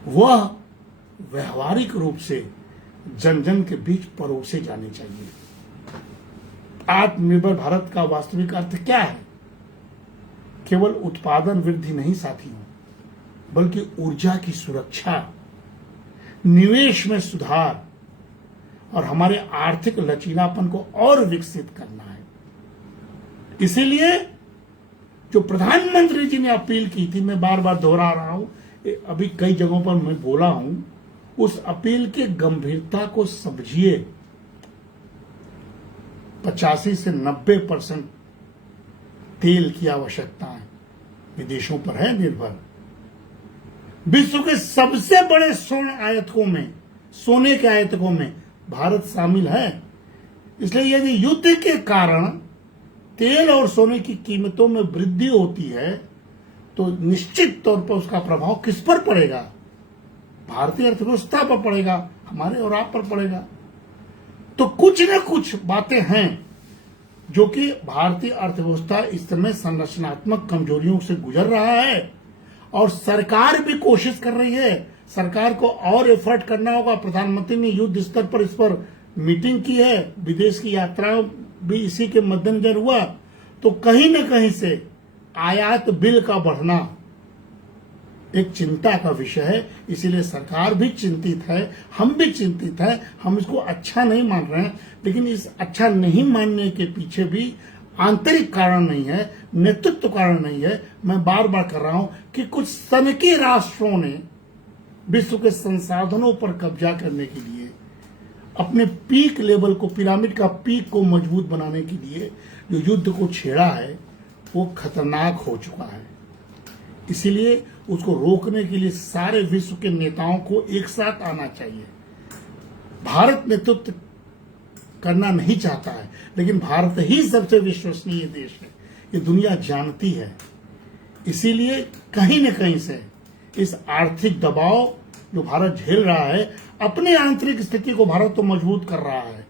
वह व्यवहारिक रूप से जन जन के बीच परोसे जाने चाहिए। आत्मनिर्भर भारत का वास्तविक अर्थ क्या है? केवल उत्पादन वृद्धि नहीं साथियों, बल्कि ऊर्जा की सुरक्षा, निवेश में सुधार और हमारे आर्थिक लचीलापन को और विकसित करना है। इसीलिए जो प्रधानमंत्री जी ने अपील की थी, मैं बार बार दोहरा रहा हूं, अभी कई जगहों पर मैं बोला हूं, उस अपील की गंभीरता को समझिए। 85 से 90% तेल की आवश्यकता है विदेशों पर है निर्भर। विश्व के सबसे बड़े स्वर्ण आयातकों में, सोने के आयातकों में भारत शामिल है। इसलिए यदि युद्ध के कारण तेल और सोने की कीमतों में वृद्धि होती है तो निश्चित तौर पर उसका प्रभाव किस पर पड़ेगा? भारतीय अर्थव्यवस्था पर पड़ेगा, हमारे और आप पर पड़ेगा। तो कुछ न कुछ बातें हैं जो कि भारतीय अर्थव्यवस्था इस समय संरचनात्मक कमजोरियों से गुजर रहा है और सरकार भी कोशिश कर रही है। सरकार को और एफर्ट करना होगा। प्रधानमंत्री ने युद्ध स्तर पर इस पर मीटिंग की है, विदेश की यात्राएं भी इसी के मद्देनजर हुआ। तो कहीं न कहीं से आयात बिल का बढ़ना एक चिंता का विषय है। इसीलिए सरकार भी चिंतित है, हम भी चिंतित है। हम इसको अच्छा नहीं मान रहे हैं, लेकिन इस अच्छा नहीं मानने के पीछे भी आंतरिक कारण नहीं है, नेतृत्व कारण नहीं है। मैं बार बार कर रहा हूं कि कुछ सनकी राष्ट्रों ने विश्व के संसाधनों पर कब्जा करने के लिए, अपने पीक लेवल को, पिरामिड का पीक को मजबूत बनाने के लिए जो युद्ध को छेड़ा है वो खतरनाक हो चुका है। इसीलिए उसको रोकने के लिए सारे विश्व के नेताओं को एक साथ आना चाहिए। भारत नेतृत्व करना नहीं चाहता है, लेकिन भारत ही सबसे विश्वसनीय देश है, ये दुनिया जानती है। इसीलिए कहीं न कहीं से इस आर्थिक दबाव जो भारत झेल रहा है, अपनी आंतरिक स्थिति को भारत तो मजबूत कर रहा है।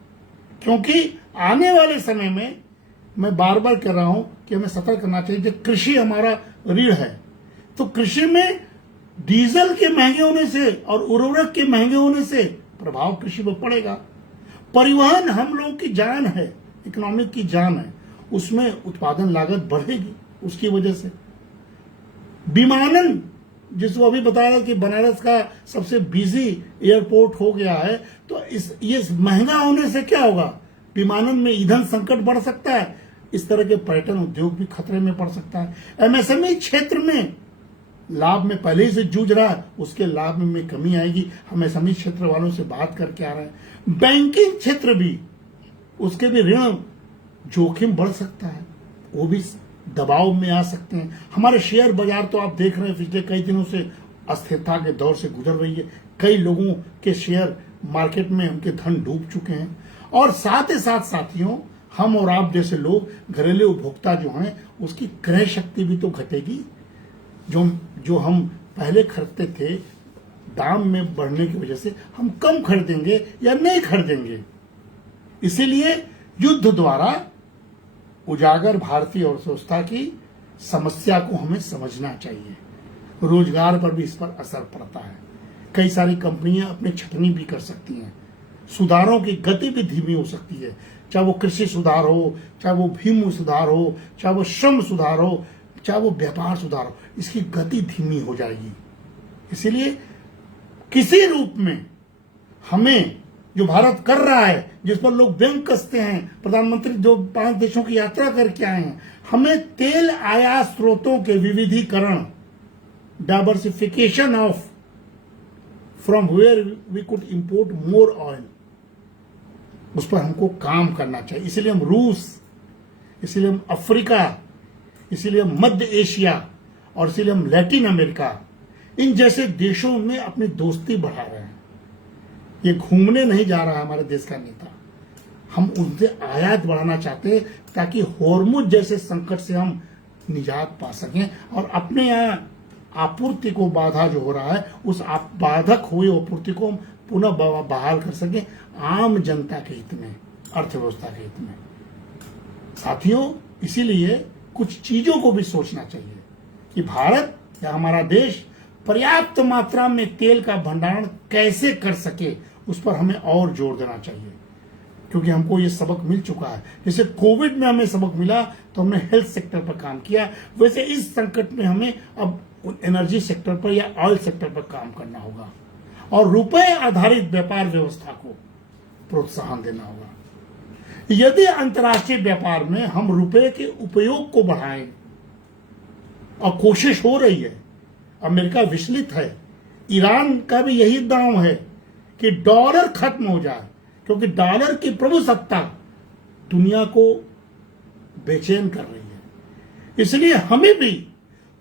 क्योंकि आने वाले समय में मैं बार बार कह रहा हूं कि हमें सतर्क करना चाहिए। जो कृषि हमारा रीढ़ है, तो कृषि में डीजल के महंगे होने से और उर्वरक के महंगे होने से प्रभाव कृषि पर पड़ेगा। परिवहन हम लोगों की जान है, इकोनॉमिक की जान है, उसमें उत्पादन लागत बढ़ेगी उसकी वजह से। विमानन, जिसको अभी बता रहा कि बनारस का सबसे बिजी एयरपोर्ट हो गया है, तो ये महंगा होने से क्या होगा? विमानन में ईंधन संकट बढ़ सकता है। इस तरह के पर्यटन उद्योग भी खतरे में पड़ सकता है। एमएसएमई क्षेत्र में लाभ में पहले ही से जूझ रहा है, उसके लाभ में कमी आएगी। हम एमएसएमई क्षेत्र वालों से बात करके आ रहे हैं। बैंकिंग क्षेत्र भी, उसके भी ऋण जोखिम बढ़ सकता है, वो भी दबाव में आ सकते हैं। हमारे शेयर बाजार तो आप देख रहे हैं पिछले कई दिनों से अस्थिरता के दौर से गुजर रही है। कई लोगों के शेयर मार्केट में उनके धन डूब चुके हैं। और साथ ही साथ साथियों, हम और आप जैसे लोग, घरेलू उपभोक्ता जो हैं, उसकी क्रय शक्ति भी तो घटेगी। जो हम पहले खरीदते थे, दाम में बढ़ने की वजह से हम कम खरीदेंगे या नहीं खरीदेंगे। इसीलिए युद्ध द्वारा उजागर भारतीय अर्थव्यवस्था की समस्या को हमें समझना चाहिए। रोजगार पर भी इस पर असर पड़ता है। कई सारी कंपनियां अपनी छटनी भी कर सकती हैं। सुधारों की गति भी धीमी हो सकती है, चाहे वो कृषि सुधार हो, चाहे वो भूमि सुधार हो, चाहे वो श्रम सुधार हो, चाहे वो व्यापार सुधार हो, इसकी गति धीमी हो जाएगी। इसीलिए किसी रूप में हमें, जो भारत कर रहा है, जिस पर लोग व्यंग कसते हैं, प्रधानमंत्री जो 5 देशों की यात्रा करके आए हैं, हमें तेल आयात स्रोतों के विविधीकरण, diversification of from where we could import more oil, उस पर हमको काम करना चाहिए। इसीलिए हम रूस, इसीलिए हम अफ्रीका, इसीलिए हम मध्य एशिया और इसीलिए हम लैटिन अमेरिका, इन जैसे देशों में अपनी दोस्ती बढ़ा रहे हैं। ये घूमने नहीं जा रहा है हमारे देश का नेता, हम उनसे आयात बढ़ाना चाहते हैं ताकि होर्मुज जैसे संकट से हम निजात पा सकें और अपने यहाँ आपूर्ति को बाधा जो हो रहा है, उस बाधक हुई आपूर्ति को हम पुनः बहाल कर सकें, आम जनता के हित में, अर्थव्यवस्था के हित में। साथियों, इसीलिए कुछ चीजों को भी सोचना चाहिए कि भारत या हमारा देश पर्याप्त मात्रा में तेल का भंडारण कैसे कर सके, उस पर हमें और जोर देना चाहिए। क्योंकि हमको ये सबक मिल चुका है। जैसे कोविड में हमें सबक मिला तो हमने हेल्थ सेक्टर पर काम किया, वैसे इस संकट में हमें अब एनर्जी सेक्टर पर या ऑयल सेक्टर पर काम करना होगा और रुपए आधारित व्यापार व्यवस्था को प्रोत्साहन देना होगा। यदि अंतर्राष्ट्रीय व्यापार में हम रुपए के उपयोग को बढ़ाएं, और कोशिश हो रही है, अमेरिका विचलित है, ईरान का भी यही दांव है कि डॉलर खत्म हो जाए, क्योंकि डॉलर की प्रभुसत्ता दुनिया को बेचैन कर रही है। इसलिए हमें भी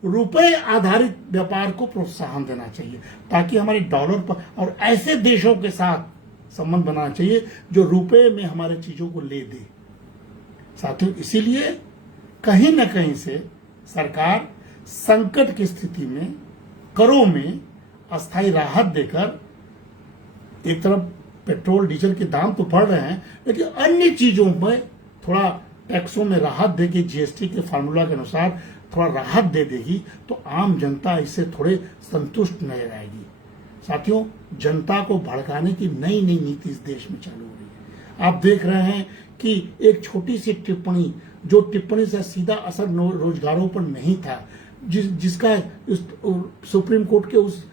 रुपए आधारित व्यापार को प्रोत्साहन देना चाहिए, ताकि हमारे डॉलर पर और ऐसे देशों के साथ संबंध बनाना चाहिए जो रुपए में हमारे चीजों को ले दे। साथियों, इसीलिए कहीं न कहीं से सरकार संकट की स्थिति में करों में अस्थायी राहत देकर, एक तरफ पेट्रोल डीजल के दाम तो बढ़ रहे हैं, लेकिन अन्य चीजों में थोड़ा टैक्सों में राहत देगी, जीएसटी के फार्मूला के अनुसार थोड़ा राहत दे देगी, तो आम जनता इससे थोड़े संतुष्ट नजर आएगी। साथियों, जनता को भड़काने की नई नई नीति इस देश में चालू हो रही है। आप देख रहे हैं कि एक छोटी सी टिप्पणी, जो टिप्पणी से सीधा असर रोजगारों पर नहीं था, जिसका सुप्रीम कोर्ट के उस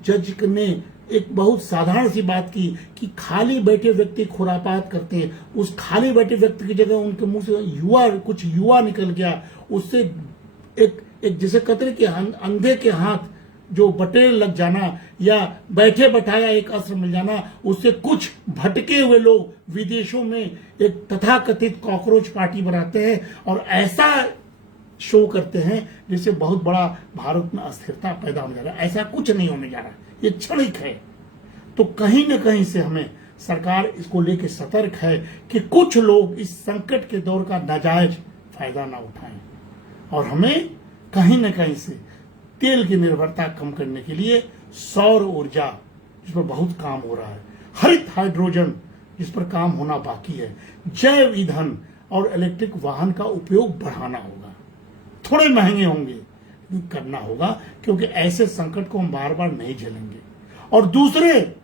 जज ने एक बहुत साधारण सी बात की कि खाली बैठे व्यक्ति खुरापात करते हैं, उस खाली बैठे व्यक्ति की जगह उनके मुंह से कुछ युवा निकल गया, उससे एक जैसे कतरे के अंधे के हाथ जो बटेर लग जाना या बैठे बैठाया एक अस्त्र मिल जाना, उससे कुछ भटके हुए लोग विदेशों में एक तथाकथित कॉकरोच पार्टी बनाते हैं और ऐसा शो करते हैं जिससे बहुत बड़ा भारत में अस्थिरता पैदा होने जा रहा है। ऐसा कुछ नहीं होने जा रहा, ये क्षणिक है। तो कहीं न कहीं से हमें सरकार इसको लेकर सतर्क है कि कुछ लोग इस संकट के दौर का नाजायज फायदा ना उठाएं, और हमें कहीं न कहीं से तेल की निर्भरता कम करने के लिए सौर ऊर्जा, जिस पर बहुत काम हो रहा है, हरित हाइड्रोजन जिस पर काम होना बाकी है, जैव ईंधन और इलेक्ट्रिक वाहन का उपयोग बढ़ाना होगा। थोड़े महंगे होंगे, लेकिन करना होगा, क्योंकि ऐसे संकट को हम बार बार नहीं झेलेंगे। और दूसरे,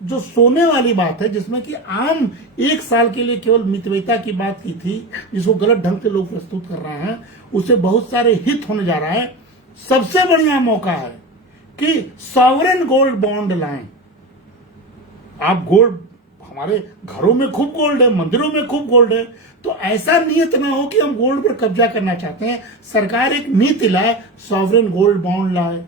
जो सोने वाली बात है, जिसमें कि आम एक साल के लिए केवल मितव्ययिता की बात की थी, जिसको गलत ढंग से लोग प्रस्तुत कर रहे हैं, उससे बहुत सारे हित होने जा रहा है। सबसे बढ़िया मौका है कि सॉवरेन गोल्ड बॉन्ड लाएं। आप गोल्ड, हमारे घरों में खूब गोल्ड है, मंदिरों में खूब गोल्ड है, तो ऐसा नियत ना हो कि हम गोल्ड पर कब्जा करना चाहते हैं। सरकार एक नीति लाए, सॉवरेन गोल्ड बॉन्ड लाए,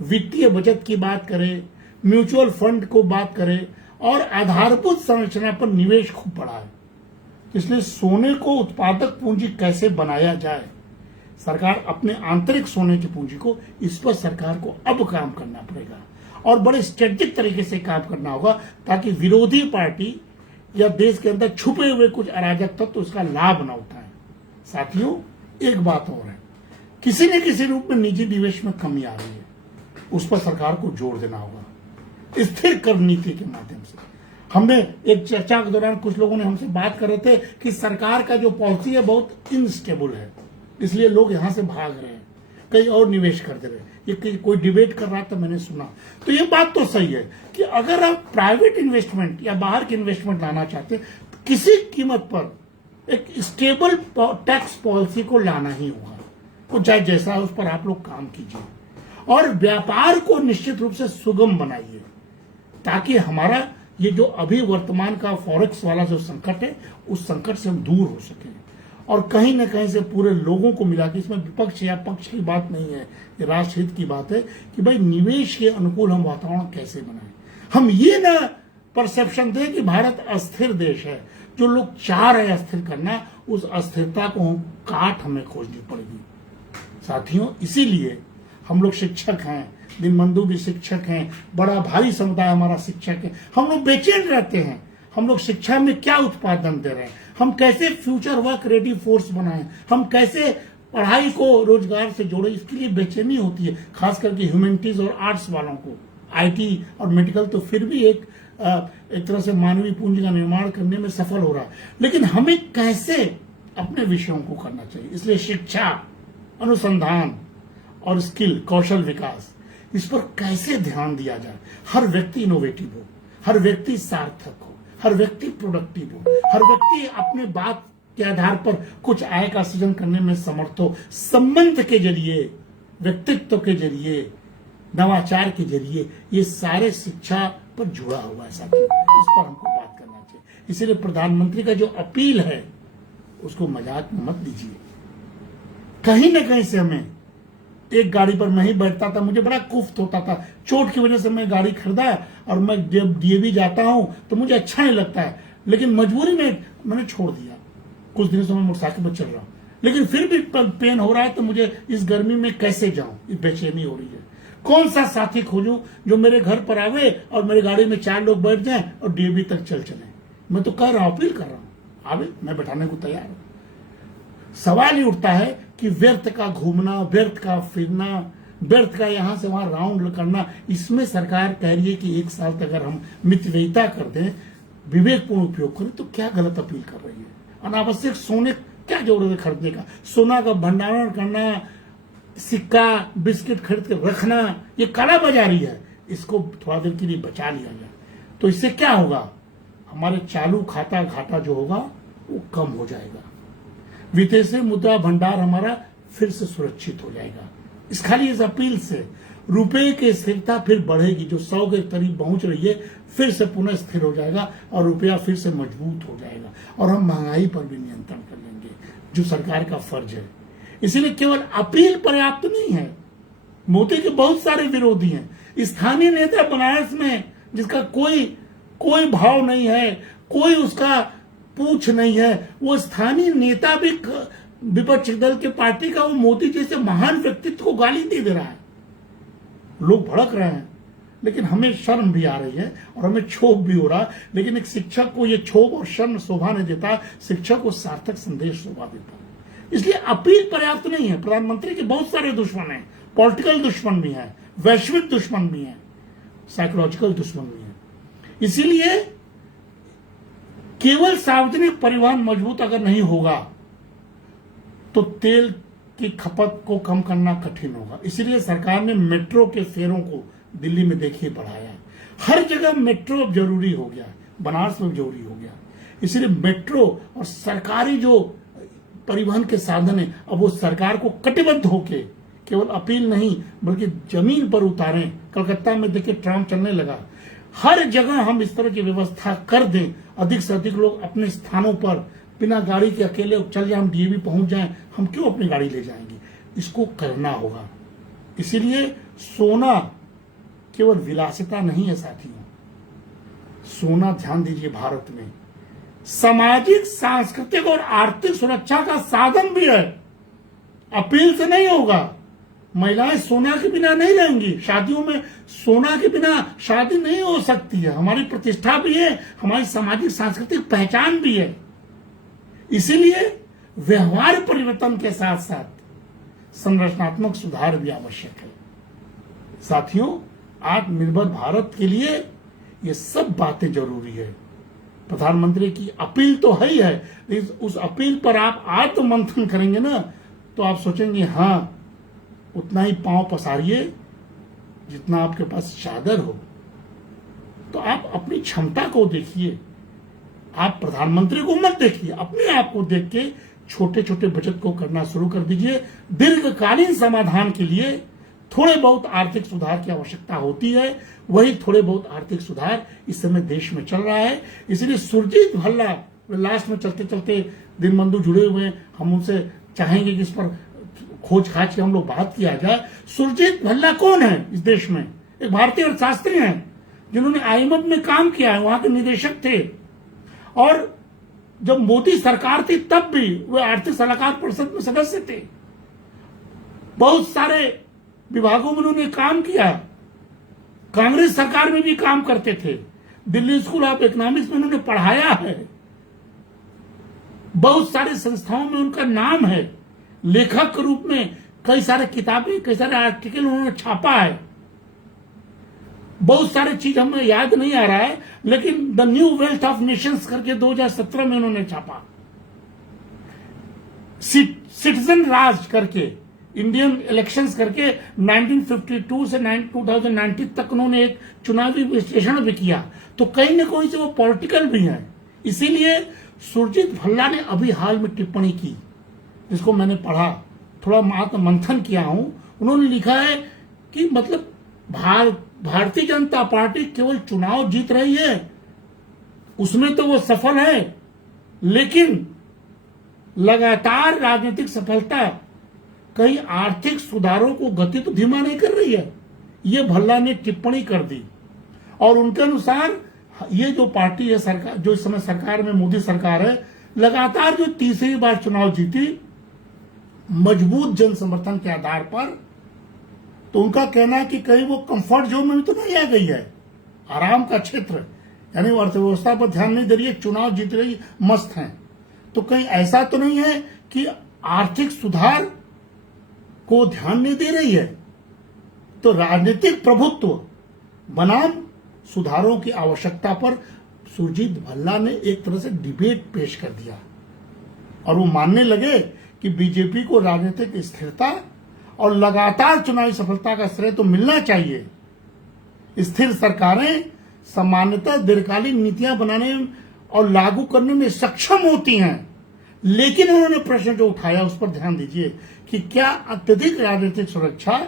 वित्तीय बचत की बात करे, म्यूचुअल फंड को बात करे और आधारभूत संरचना पर निवेश खूब बढ़ाए। इसलिए सोने को उत्पादक पूंजी कैसे बनाया जाए, सरकार अपने आंतरिक सोने की पूंजी को, इस पर सरकार को अब काम करना पड़ेगा और बड़े स्ट्रेटेजिक तरीके से काम करना होगा, ताकि विरोधी पार्टी या देश के अंदर छुपे हुए कुछ अराजक तत्व उसका लाभ न उठाएं। साथियों, एक बात और है, किसी न किसी रूप में निजी निवेश में कमी आ रही है, उस पर सरकार को जोर देना होगा स्थिर कर नीति के माध्यम से। हमने एक चर्चा के दौरान कुछ लोगों ने हमसे बात कर रहे थे कि सरकार का जो पॉलिसी है बहुत इनस्टेबल है, इसलिए लोग यहां से भाग रहे हैं, कहीं और निवेश कर दे रहे हैं। ये कोई डिबेट कर रहा था, मैंने सुना, तो ये बात तो सही है कि अगर आप प्राइवेट इन्वेस्टमेंट या बाहर की इन्वेस्टमेंट लाना चाहते हैं, तो किसी कीमत पर एक स्टेबल टैक्स पॉलिसी को लाना ही होगा। तो चाहे जैसा है उस पर आप लोग काम कीजिए और व्यापार को निश्चित रूप से सुगम बनाइए, ताकि हमारा ये जो अभी वर्तमान का फॉरेक्स वाला जो संकट है, उस संकट से हम दूर हो सकें। और कहीं न कहीं से पूरे लोगों को मिला कि इसमें विपक्ष या पक्ष की बात नहीं है, ये राष्ट्रहित की बात है कि भाई निवेश के अनुकूल हम वातावरण कैसे बनाएं। हम ये ना परसेप्शन दें कि भारत अस्थिर देश है, जो लोग चाह रहे हैं अस्थिर करना, उस अस्थिरता को काट हमें खोजनी पड़ेगी। साथियों, इसीलिए हम लोग शिक्षक हैं, दीनबंधु भी शिक्षक हैं, बड़ा भारी समुदाय हमारा शिक्षक है, हम लोग बेचैन रहते हैं। हम लोग शिक्षा में क्या उत्पादन दे रहे हैं, हम कैसे फ्यूचर वर्क रेडी फोर्स बनाएं, हम कैसे पढ़ाई को रोजगार से जोड़े, इसके लिए बेचैनी होती है, खास करके ह्यूमैनिटीज और आर्ट्स वालों को। आईटी और मेडिकल तो फिर भी एक तरह से मानवीय पूंजी का निर्माण करने में सफल हो रहा है, लेकिन हमें कैसे अपने विषयों को करना चाहिए। इसलिए शिक्षा, अनुसंधान और स्किल, कौशल विकास, इस पर कैसे ध्यान दिया जाए। हर व्यक्ति इनोवेटिव हो, हर व्यक्ति सार्थक हो, हर व्यक्ति प्रोडक्टिव हो, हर व्यक्ति अपने बात के आधार पर कुछ आय का सृजन करने में समर्थ हो। संबंध के जरिए, व्यक्तित्व के जरिए, नवाचार के जरिए, ये सारे शिक्षा पर जुड़ा हुआ है साथियों, इस पर हमको बात करना चाहिए। इसीलिए प्रधानमंत्री का जो अपील है, उसको मजाक में मत लीजिए। कहीं न कहीं से हमें, एक गाड़ी पर मैं ही बैठता था, मुझे बड़ा कुफ्त होता था, चोट की वजह से मैं गाड़ी खरीदा और मैं जब डीएवी जाता हूं तो मुझे अच्छा नहीं लगता है, लेकिन मजबूरी में मैंने छोड़ दिया। कुछ दिनों से मैं मोटरसाइकिल पर चल रहा हूं, लेकिन फिर भी पेन हो रहा है, तो मुझे इस गर्मी में कैसे जाऊं, इस बेचैनी हो रही है। कौन सा साथी खोजूं जो मेरे घर पर आवे और मेरी गाड़ी में 4 लोग बैठ जाएं और डीएवी तक चले। मैं तो कह रहा हूं, अपील कर रहा हूं, आवे, मैं बैठाने को तैयार हूं। सवाल ही उठता है कि व्यर्थ का घूमना, व्यर्थ का फिरना, व्यर्थ का यहां से वहां राउंड करना, इसमें सरकार कह रही है कि 1 साल तक अगर हम मितव्ययिता कर दें, विवेकपूर्ण उपयोग करें, तो क्या गलत अपील कर रही है। अनावश्यक सोने क्या जरूरत है खरीदने का, सोना का भंडारण करना, सिक्का बिस्किट खरीद के रखना, ये काला बाजारी है। इसको थोड़ा देर के लिए बचा लिया जाए तो इससे क्या होगा, हमारे चालू खाता घाटा जो होगा वो कम हो जाएगा, विदेशी मुद्रा भंडार हमारा फिर से सुरक्षित हो जाएगा। इस खाली इस अपील से रुपए की स्थिरता फिर बढ़ेगी, जो 100 के करीब पहुंच रही है फिर से पुनः स्थिर हो जाएगा और रुपया फिर से मजबूत हो जाएगा और हम महंगाई पर भी नियंत्रण कर लेंगे, जो सरकार का फर्ज है। इसीलिए केवल अपील पर्याप्त नहीं है। मोदी के बहुत सारे विरोधी हैं। स्थानीय नेता बनारस में जिसका कोई भाव नहीं है, कोई उसका पूछ नहीं है, वो स्थानीय नेता भी विपक्षी दल के पार्टी का, वो मोदी जैसे महान व्यक्तित्व को गाली दे रहा है। लोग भड़क रहे हैं, लेकिन हमें शर्म भी आ रही है और हमें क्षोभ भी हो रहा है। लेकिन एक शिक्षक को ये क्षोभ और शर्म शोभा नहीं देता, शिक्षक को सार्थक संदेश शोभा देता। इसलिए अपील पर्याप्त नहीं है। प्रधानमंत्री के बहुत सारे दुश्मन हैं, पॉलिटिकल दुश्मन भी हैं, वैश्विक दुश्मन भी हैं, साइकोलॉजिकल दुश्मन भी हैं। इसीलिए केवल सार्वजनिक परिवहन मजबूत अगर नहीं होगा तो तेल की खपत को कम करना कठिन होगा। इसीलिए सरकार ने मेट्रो के फेरों को दिल्ली में देखिए बढ़ाया है। हर जगह मेट्रो अब जरूरी हो गया, बनारस में जरूरी हो गया। इसीलिए मेट्रो और सरकारी जो परिवहन के साधन है, अब वो सरकार को कटिबद्ध होके केवल अपील नहीं बल्कि जमीन पर उतारें। कलकत्ता में देखिए ट्राम चलने लगा। हर जगह हम इस तरह की व्यवस्था कर दें, अधिक से अधिक लोग अपने स्थानों पर बिना गाड़ी के अकेले चल जाए, हम डीएवी पहुंच जाएं, हम क्यों अपनी गाड़ी ले जाएंगे। इसको करना होगा। इसीलिए सोना केवल विलासिता नहीं है साथियों, सोना ध्यान दीजिए भारत में सामाजिक, सांस्कृतिक और आर्थिक सुरक्षा का साधन भी है। अपील से नहीं होगा। महिलाएं सोना के बिना नहीं रहेंगी, शादियों में सोना के बिना शादी नहीं हो सकती है। हमारी प्रतिष्ठा भी है, हमारी सामाजिक सांस्कृतिक पहचान भी है। इसीलिए व्यवहार परिवर्तन के साथ साथ संरचनात्मक सुधार भी आवश्यक है। साथियों, आत्मनिर्भर भारत के लिए ये सब बातें जरूरी है। प्रधानमंत्री की अपील तो है ही है, लेकिन उस अपील पर आप आत्ममंथन करेंगे ना, तो आप सोचेंगे हाँ, उतना ही पांव पसारिए जितना आपके पास चादर हो। तो आप अपनी क्षमता को देखिए, आप प्रधानमंत्री को मत देखिए, अपने आप को देख के छोटे छोटे बचत को करना शुरू कर दीजिए। दीर्घकालीन समाधान के लिए थोड़े बहुत आर्थिक सुधार की आवश्यकता होती है, वही थोड़े बहुत आर्थिक सुधार इस समय देश में चल रहा है। इसलिए सुरजीत भल्ला लास्ट में चलते चलते दीनबंधु जुड़े हुए हैं, हम उनसे चाहेंगे कि इस पर खोज खाज के हम लोग बात किया जाए। सुरजीत भल्ला कौन है इस देश में? एक भारतीय अर्थशास्त्री हैं जिन्होंने आईएमएफ में काम किया है, वहां के निदेशक थे, और जब मोदी सरकार थी तब भी वे आर्थिक सलाहकार परिषद में सदस्य थे। बहुत सारे विभागों में उन्होंने काम किया, कांग्रेस सरकार में भी काम करते थे, दिल्ली स्कूल ऑफ इकोनॉमिक्स में उन्होंने पढ़ाया है, बहुत सारी संस्थाओं में उनका नाम है, लेखक के रूप में कई सारे किताबें, कई सारे आर्टिकल उन्होंने छापा है। बहुत सारी चीज हमें याद नहीं आ रहा है, लेकिन the new wealth of Nations करके 2017 में उन्होंने छापा। सिटीजन राज करके, इंडियन इलेक्शंस करके 1952 से 2019 तक उन्होंने एक चुनावी विश्लेषण भी किया। तो कहीं ना कहीं से वो पॉलिटिकल भी हैं। इसीलिए सुरजीत भल्ला ने अभी हाल में टिप्पणी की, जिसको मैंने पढ़ा, थोड़ा मंथन किया हूं। उन्होंने लिखा है कि मतलब भारतीय जनता पार्टी केवल चुनाव जीत रही है, उसमें तो वो सफल है, लेकिन लगातार राजनीतिक सफलता कई आर्थिक सुधारों को गति तो धीमा नहीं कर रही है। ये भल्ला ने टिप्पणी कर दी। और उनके अनुसार ये जो पार्टी है सरकार, जो इस समय सरकार में मोदी सरकार है, लगातार जो तीसरी बार चुनाव जीती, मजबूत जन समर्थन के आधार पर। तो उनका कहना है कि कहीं वो कंफर्ट जोन में भी तो नहीं आ गई है, आराम का क्षेत्र, यानी वो अर्थव्यवस्था पर ध्यान नहीं दे रही है, चुनाव जीत रही, मस्त हैं। तो कहीं ऐसा तो नहीं है कि आर्थिक सुधार को ध्यान नहीं दे रही है। तो राजनीतिक प्रभुत्व बनाम सुधारों की आवश्यकता पर सुरजीत भल्ला ने एक तरह से डिबेट पेश कर दिया और वो मानने लगे कि बीजेपी को राजनीतिक स्थिरता और लगातार चुनावी सफलता का श्रेय तो मिलना चाहिए। स्थिर सरकारें सामान्यतः दीर्घकालीन नीतियां बनाने और लागू करने में सक्षम होती हैं, लेकिन उन्होंने प्रश्न जो उठाया उस पर ध्यान दीजिए कि क्या अत्यधिक राजनीतिक सुरक्षा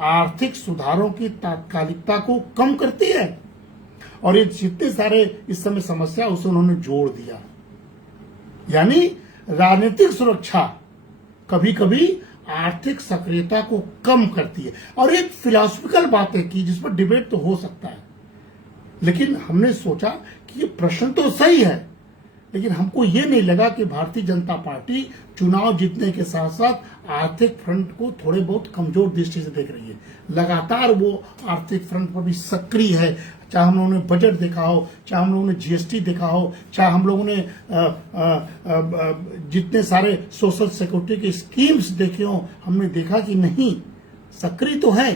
आर्थिक सुधारों की तात्कालिकता को कम करती है। और ये जितने सारे इस समय समस्या उसे उन्होंने जोड़ दिया, यानी राजनीतिक सुरक्षा कभी कभी आर्थिक सक्रियता को कम करती है। और एक फिलॉसफिकल बातें की जिस पर डिबेट तो हो सकता है, लेकिन हमने सोचा कि ये प्रश्न तो सही है, लेकिन हमको ये नहीं लगा कि भारतीय जनता पार्टी चुनाव जीतने के साथ साथ आर्थिक फ्रंट को थोड़े बहुत कमजोर दृष्टि से देख रही है। लगातार वो आर्थिक फ्रंट पर भी सक्रिय है, चाहे हम लोगों ने बजट देखा हो, चाहे हम लोगों ने जीएसटी देखा हो, चाहे हम लोगों ने जितने सारे सोशल सिक्योरिटी के स्कीम्स देखे हो, हमने देखा कि नहीं, सक्रिय तो है।